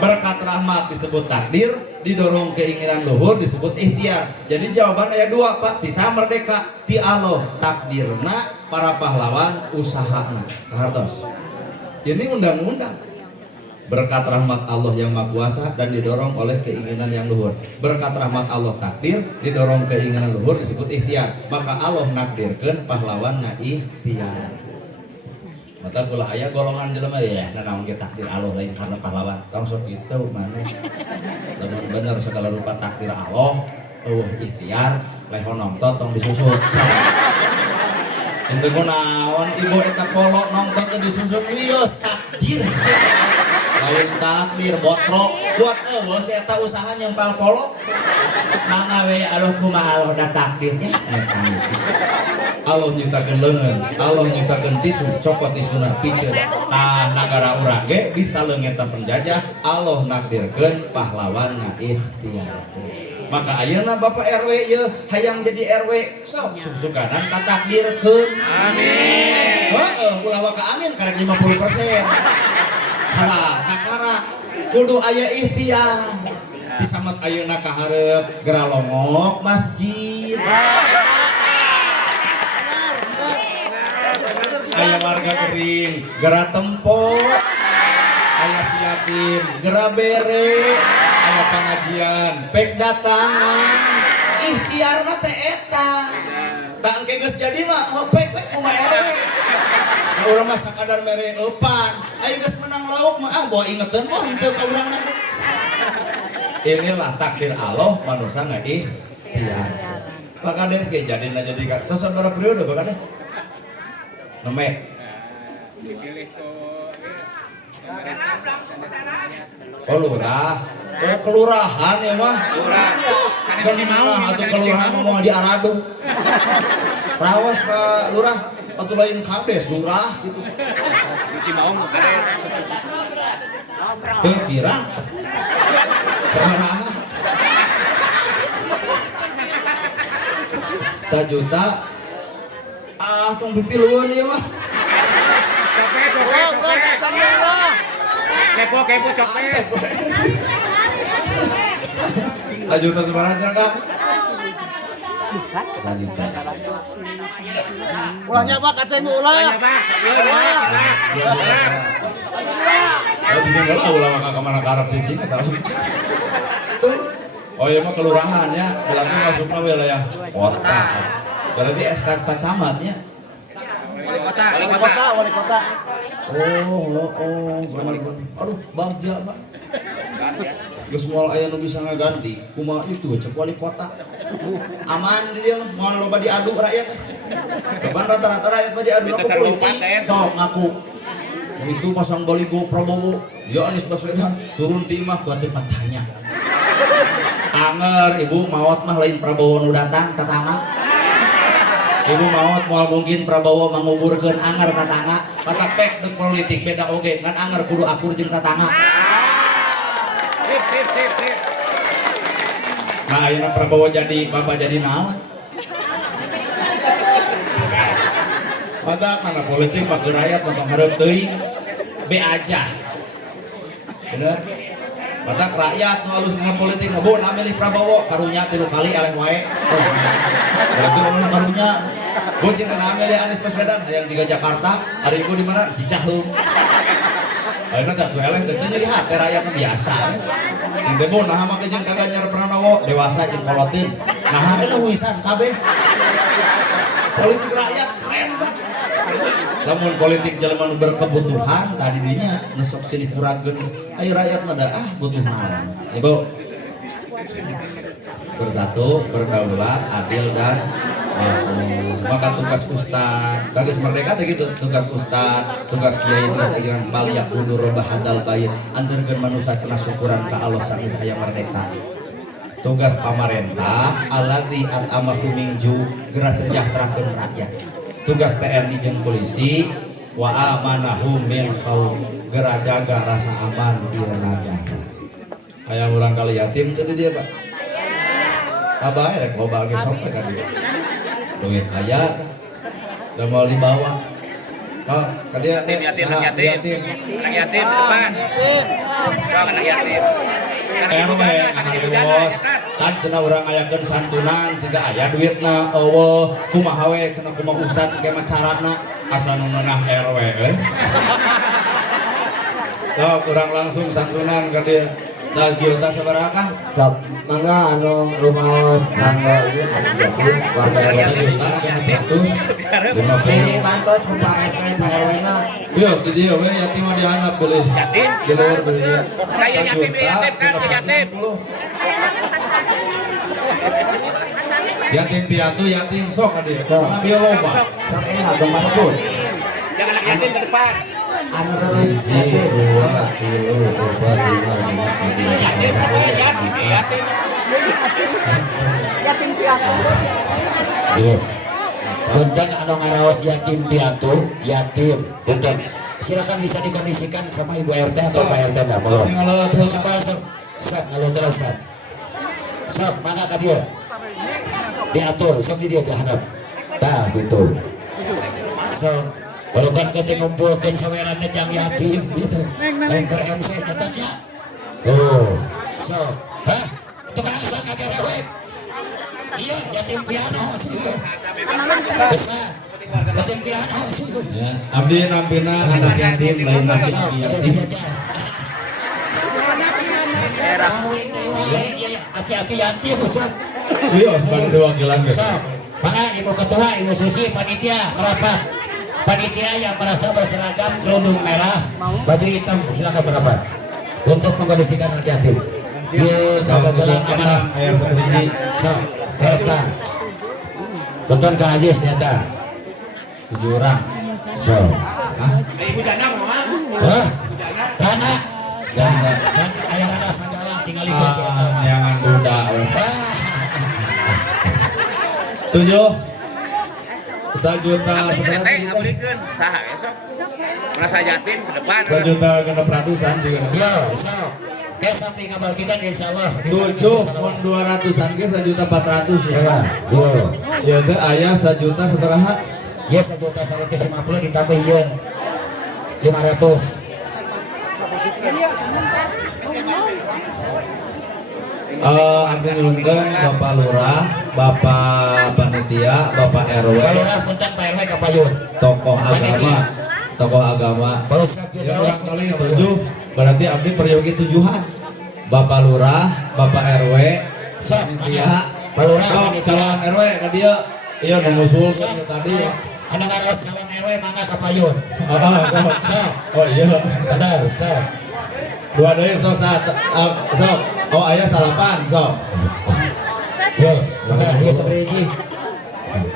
Berkat rahmat disebut takdir, didorong keinginan luhur disebut ikhtiar. Jadi jawaban ayat 2 Pak, tisa merdeka ti Allah takdirna para pahlawan usahana. Kahartos. Ini undang-undang. Berkat rahmat Allah yang Maha Kuasa dan didorong oleh keinginan yang luhur. Berkat rahmat Allah takdir, didorong keinginan luhur disebut ikhtiar. Maka Allah nakdirkeun pahlawan na ikhtiar. Mata pula aya golongan jelema ya nanaon ge takdir Allah lain karena pahlawan. Tong sok kitu maneh. Lamun bener segala rupa takdir Allah, ikhtiar, lehon nongtot tong disusut. Cinta kunaon ibu eta kolok nongtot teh disusut wios takdir. Lain takdir botrok buat eueus eta usaha nyempal kolok. Mangga we Allah kumaha Allah da takdirnya. Allah nyiptakeun leungeun, Allah nyiptakeun tisu, copot tisuna piceun. Tah nagara urang ge bisa leung eta penjajah, Allah nakdirkeun pahlawan ngaikhtiarkeun. Maka ayeuna Bapak RW ieu hayang jadi RW, sok susuganan katakdirkeun. Amin. Heeh, ulah wae ka amin karek 50%. Halah, kakara kudu aya ikhtiar. Disamet ayeuna ka hareup gera longok masjid. Aya warga kering, gera tempot, aya siatin, gera bere, aya pengajian, pek datangan, ikhtiarna teh eta. Tak engke geus jadi mah, pek kumaha RW. Nah urang mah sakadar mere eupan, aya geus menang lauk mah bawa ingeteun mah henteu ka urangna. Inilah takdir Allah manusia ngaikhtiar. Pak Kades ge jadina jadi tos sabaraha periode Pak Kades? Nemek. Oh lurah, oh kelurahan ya mah. Genah atuh kelurahan mau diaradu. Rawas Pak Lurah, atuh lain kades lurah gitu. Cuci maung kades. Teu kira. Sabaraha? 1 juta. Tong pipiluan ieu mah. Kepo copet. 1 juta sabaraha cenah Kang? 1 juta. Ulahnya Pak, kacen ulah. Oh di sini lah ulah maka kemana ke Arab cicing tahu. Tuh. Oh iya mah kelurahan ya, berarti masuknya wilayah kota. Berarti SK Pacamatnya. Wali kota. Oh, benar. Aduh, bagja, Pak. Geus moal aya nu bisa ngaganti, kumaha itu cek wali kota. Aman di dia mah, moal loba diadu rakyat. Depan rata-rata rakyat mah diadu aku politik. Sok ngaku. Itu pasang baligo Prabowo, ya Anies Baswedan turun ti imah ku ati patanya. Anger ibu maot mah lain Prabowo nu datang tatama. Ibu maot moal mungkin Prabowo menguburkeun anger tatangga mata pek dek politik beda oge ngan anger kudu akur jeung tatangga. Sip. Nah ayeuna Prabowo jadi bapak jadi naon? Mata mana politik pakai rakyat potong hareup teuing be aja. Bener? Mata rakyat nu alus dengan politik bu na milih Prabowo karunya 3 kali eleh wae. Berarti lamun karunya bu cinta na milih Anies Baswedan hayang jiga Jakarta, hari ibu di mana? Cicaheum. Ayeuna teh eleh teh jadi hate rakyat biasa. Cinta bu nah make jeung ka Ganjar Pranowo dewasa jeung kolotin. Nah kana huisan kabeh. Politik rakyat keren banget. Lamun politik jelema nu berkebutuhan tadi dinya nesok sini kurageun ayo rakyat mah butuh naon. Ibu bersatu, berdaulat, adil dan makmur. Maka tugas ustad, tugas merdeka teh gitu, tugas ustad, tugas kiai, tugas ajaran palia kudu robah hadal bait anterkeun manusia cenah syukuran ka Allah sanes aya merdeka. Tugas pamarentah alladzi at'amahu minju gera sejahterakeun rakyat. Tugas TNI jeung polisi wa amanahum min khauf gera jaga rasa aman di negara. Aya urang kali yatim teh dia Pak. Abah rek loba ge sampai ka dieu. Duit aya da mau dibawa. Oh, ka dieu yatim. Anak yatim depan. Anak yatim. RW ngaharewos kan cenah urang ayakeun santunan siga aya duitna eueuh kumaha we cenah kumaha ustad ke mah carana asa nu meunah RW sok urang langsung santunan ka dieu 1 juta sabaraha Kang? Sok mangga anu rumaos tangga ieu warga 1 juta 650 bantos ku Pak RT Pak RW na. Bios di dieu we yatim mah dihandap beuleum. Yatim? Di luar beuleum. Kayak yatim kan yatim. Yatim piatu yatim sok ka dieu. Sama bieu loba. Sok enak gemar pun. Yang anak yatim ke depan. Anu terus Hiji, dua, tilu, opat, lima, enam, tujuh, Yatim. Iya. Punten anu ngaraos yatim piatu, yatim. Punten. Silakan bisa dikondisikan sama Ibu RT atau Pak RT dah, mohon. Supaya sok ngaleuteun sok. Sok mana ka dia? Diatur, sok di dia dihadap. Tah gitu. Sok barukan kita ngumpulkan sawerannya yang yatim gitu. Lain ke MC nyatanya. Oh, sok. Hah? Tukang sang agak rewet. Iya, yatim piano sih. Besar. Yatim piano sih. Ya, abdi nampina anak yatim lain anak Sok, ada yatim. diajar. Kawin iya, aki-aki yatim besar. Bios pada wakilan guys. Sok, mana Ibu Ketua, Ibu Susi, panitia merapat. Panitia yang merasa berseragam kerudung merah, baju hitam, silakan merapat untuk mengkondisikan anak yatim. Yuk, gagalan amanah. Ayah seperti Sok, eta. Beton Kang Ajis nyata. 7 orang. Sok. Ibu jana mau? Hah? Rana? Ya, kan ayah Rana Sanggala tinggal ikut si eta. Jangan duda. 7 1 juta seberapa Teh kita? ngabrikeun saha esok. Merasa yatim ke depan. 1 juta genep ratusan juga. Yo, sok. Samping ngabalkikan insyaallah. 7 mun 200-an ge 1 juta 400 ya. Ya, yo. Ya teh aya 1 juta sabaraha? Ya 1 juta 150 ditambah ieu 500. Abdi nyuwunkeun Bapak Lurah, Bapak Panitia, Bapak RW, Balurah punten Pak RW kapayun. tokoh agama. Kalau sakit Ya orang kali 7, berarti abdi peryogi 7-an. Bapak Lurah, Bapak RW, Panitia, Balurah sok panitia. calon RW ka dieu. Ieu nu musul tadi. Anu ngaros calon RW mangga kapayun. Sok. Oh iya. Benar, Ustaz. Dua deui sok sok. Oh aya salapan sok. Yo, mangga ieu sabriji.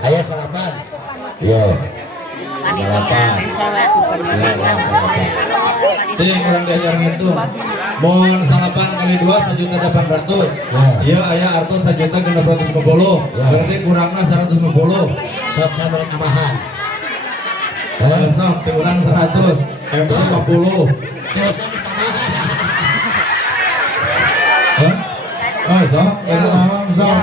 Aya sarapan. Yo. Salapan. Ya, salapan. Cing urang diajar ngitung. Mohon salapan kali 2 1.800.000. Iya aya artos 1.650.000. Berarti kurangna 150. Sok sama tambahan. Sok teh urang 100. MC 50. Terus ditambahan. Hah? Oh, sok. Sok.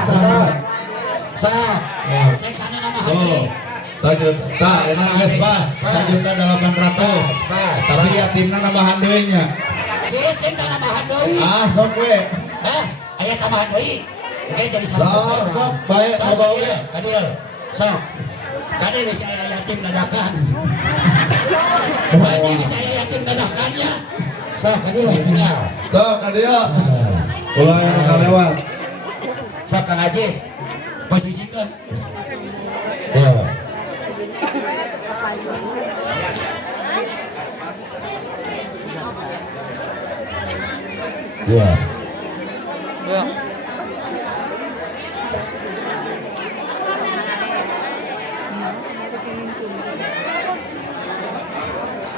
Sok. Ya. Seksana tambahan. Oh. 1.000.000 enak geus pas 1.800.000. Tapi yatimna nambahan deui nya. Cicing tambahan deui. Sok we. Aya tambahan deui. Oke jadi 100. Sok bae Sok Kadil. Sok. Kadil bisa aya yatim dadakan. Kadil bisa aya yatim dadakannya. Sok Kadil tinggal. Sok adio. Ulah yang kalewat. Sok Kang Ajis. Posisikeun. Tuh. Ya.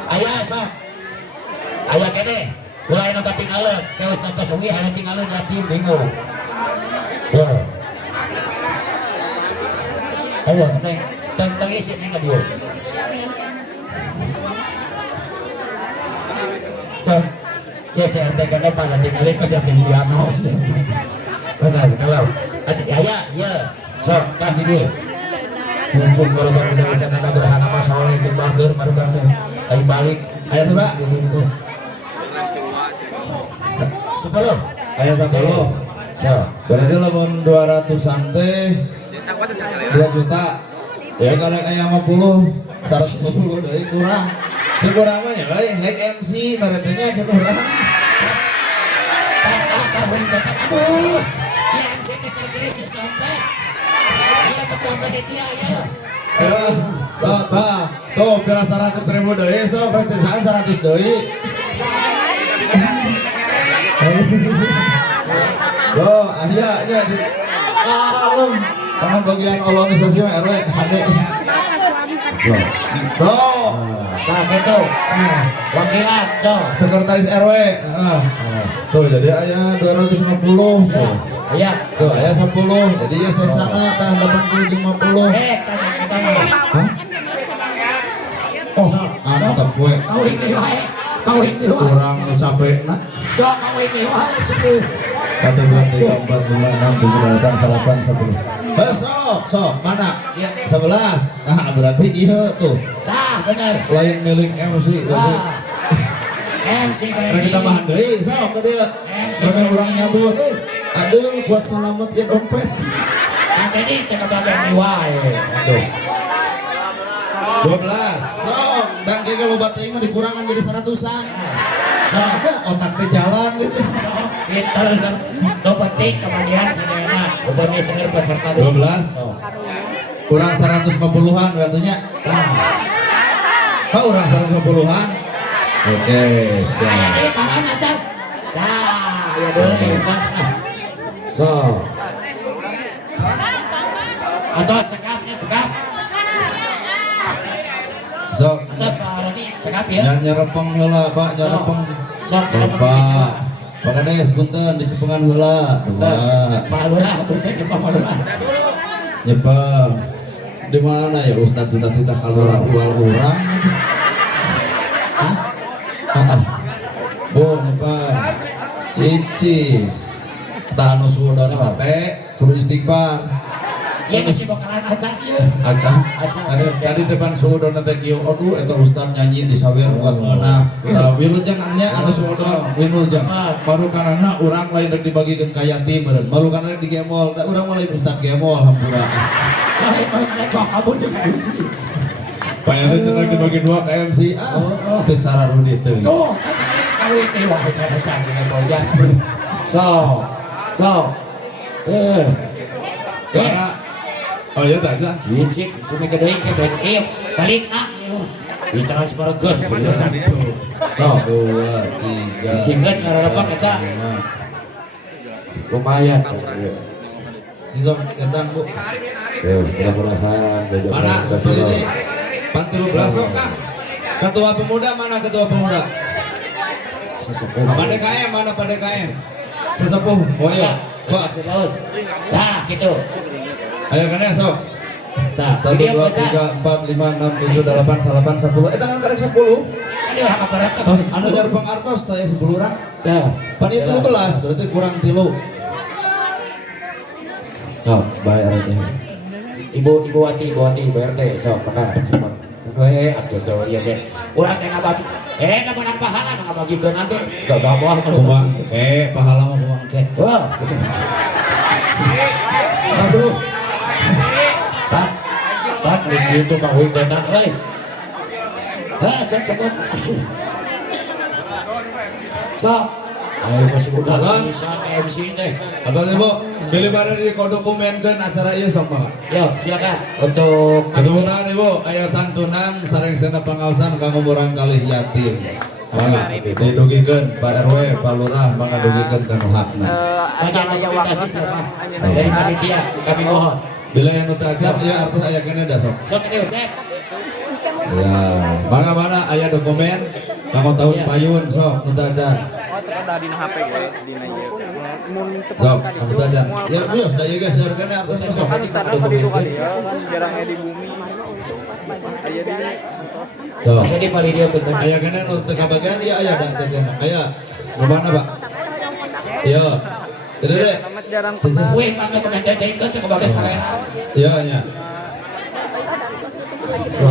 Ayah sok. Ayah kene. Mulai nu katinggalan. Ke Ustaz Tasawih aya tinggalan yatim bingung. Ya. Ayo, teng isi ning dia. So, ya saya RT kan pada tinggalin ke dia piano sih. Benar kalau ya. So, kan ini. Cincin baru-baru udah bisa nada berhana masalah itu bager baru kan ayo balik. Ayo coba. 10. Aya 10. So, Berarti lamun 200 teh 2 juta. Ya kalau aya 50 150 deui kurang. Cek kurang mah ya euy hack MC maretenya cek kurang. kawin kata aduh. Ya MC kita krisis dompet. Ya ketua panitia ya. Tuh kira 100.000 deui sok berarti 100 deui. Yo, aya kalem. Karena bagian organisasi RW HD. Tuh. Nah gitu. Wakilan, so. Sekretaris RW. Tuh jadi aya 250. Aya. Tuh aya 10. Jadi ya sesana tah 80 50. Tanya kita mau. Hah? Oh, mantap we. Kawin deui wae. Kawin deui wae. Kurang nu capekna. Cok kawin deui wae betul. 1 2 3 4 5 6 7 8 9 10. Sok, mana? Ya. 11. Nah, berarti iya tuh. Nah, bener. Lain milik MC berarti. MC Nah, kita bahan deui sok ke dia. Sampai urang nyabut. Aduh, buat selamat ya dompet. Nanti ini kita bagian wae. Aduh. 12. Sok, dan kayak loba teh mah dikurangan jadi 100-an. Soalnya otak teh jalan gitu. Pinter kan. No penting kemudian sadayana. Upami seger peserta 12. Kurang 150-an katanya. Pak kurang 150-an. Oke, sudah. Ini tangan atas. Nah, ya dulu ya Ustaz. So. Atas cekapnya cekap. Sok. Atas Pak Roni cekap ya. Nyarepeng heula, Pak, nyarepeng. Sok Bapak. Pak Kades punten dicepengan heula. Pak Lurah punten ke Pak Lurah. Nyepeng. Di mana ya Ustaz titah-titah kalurah iwal urang gitu. Hah? Bu, nyepeng. Cici. Tanu suudon hate, kudu istighfar. Iya masih bakalan acak ya. Acah. Acah. Tadi depan suudon teh kieu. Aduh eta Ustaz nyanyi di sawer buat meunang. Wilujeng anya anu suudon, wilujeng. Marukanana urang lain rek dibagikeun ka yatim meureun. Marukanana digemol, da urang mah lain Ustaz gemol hampura. Lain marukanana kok kabur jeung MC. Payahna cenah dibagi 2 ka MC. Teu sararudi teuing. Tuh, kan kawin teh wae karatan dengan bojan. So. Oh iya tak aja. Cicik, cuma gede ke BNI, balik nak, is transfer ke. So, 2 3. cingkat ngarapan kita lumayan. Sisok ketang Bu. Mudah-mudahan Mana sesuai ini? Panti 12 sok Kang. Ketua pemuda mana ketua pemuda? sesepuh. Pada KM mana pada KM? Sesepuh. Oh iya. Wah. Nah, gitu. Ayo kan ya sok. Nah, 1 2 3 4 5 6 7 8 9 10. Tangan karek 10. Ini orang apa rata? Tos anu jar pengartos teh 10 orang. Nah, Panitia 13 berarti kurang 3. Oh, bayar aja. Ibu Wati, BRT sok pernah cepat. Atuh tuh iya deh. Urang teh ngabagi. Da menang pahala ngabagikeun nanti. Gak moal Kumaha ke pahala mah kumaha ke. Wah. Aduh. Pak. Sak gitu ka huiketan euy. Sok cepet. Sok. Ayo masih udah bisa MC teh. Abang Ibu, pilih pada di dokumenkeun acara ieu sok Pak. Yo, silakan untuk Kedutaan Ibu, aya santunan sareng sena pangaosan kanggo murang kalih yatim. Mangga didugikeun Pak RW, Pak Lurah, mangga dugikeun kana hakna. bagian dokumentasi siapa? Dari panitia, kami mohon. Bila yang nutu acan ieu artos aya kene da sok. Sok ini cek. Ya, mangga mana aya dokumen kanggo tahun payun sok nutu acan. Ada di HP ya, di ieu. Mun Sok, kamu acan. Ya, bios da ieu geus seueur kene artos mah sok. sekarang tadi dua kali ya, kan jarangnya di bumi. Aya di Tuh. Jadi paling dia betul. Aya kene nu teu kabagian ieu aya da cecen. Aya. Rumahna, Pak? Iya. Dede. jarang Cecen. Wih, mana komentar cek ke kebagian saweran. Iya, nya. So,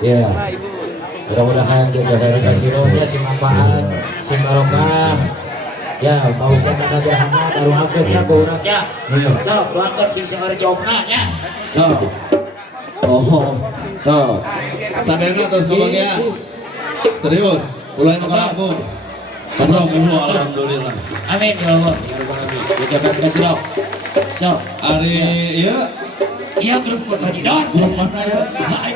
ya. Mudah-mudahan jaga kasironya si manfaat, si barokah. Ya, Pak Ustaz ada gerhana daru akeunnya ku urangnya. Iya. So, doakeun sing seueur jobna nya. So, Oh. Sadena tos kebagian. Serius. Ulah nu kalangkung. Kamu dulu alhamdulillah. Amin ya Allah. Ya Rabbal Alamin. Jaga kasiro. So, Ari ieu iya grup Bajidor. grup mana ya?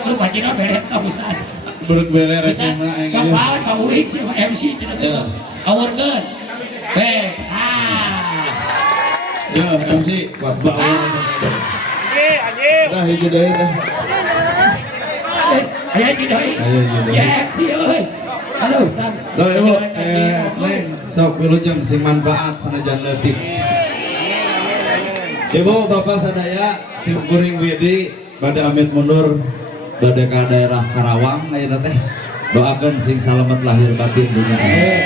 Grup Bajidor beres Pak Ustaz. Beurek bere Bisa resina aing. sapaan Pak Uin si MC cenah Ya. Awurkeun. Ya, MC buat Mbak. Anjing. Dah hiji deui teh. Aya cidoi. Aya cidoi. Ya MC euy. Halo, Tan. Tuh Ibu, Neng, sok wilujeng sing manfaat sanajan leutik. Ibu, Bapak sadaya sim kuring widi bade amit mundur bade ka daerah Karawang ayeuna teh. Doakeun sing salamet lahir batin dunia akhirat.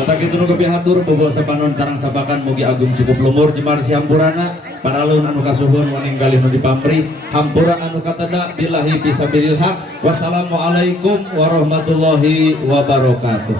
Sakitu nu kepihatur bobo sapanon sareng sabakan mugi agung cukup lumur jemar si hampurana paralun anu kasuhun waninggalih nu dipamri hampura anu kateda billahi fisabilillah. Wassalamualaikum warahmatullahi wabarakatuh.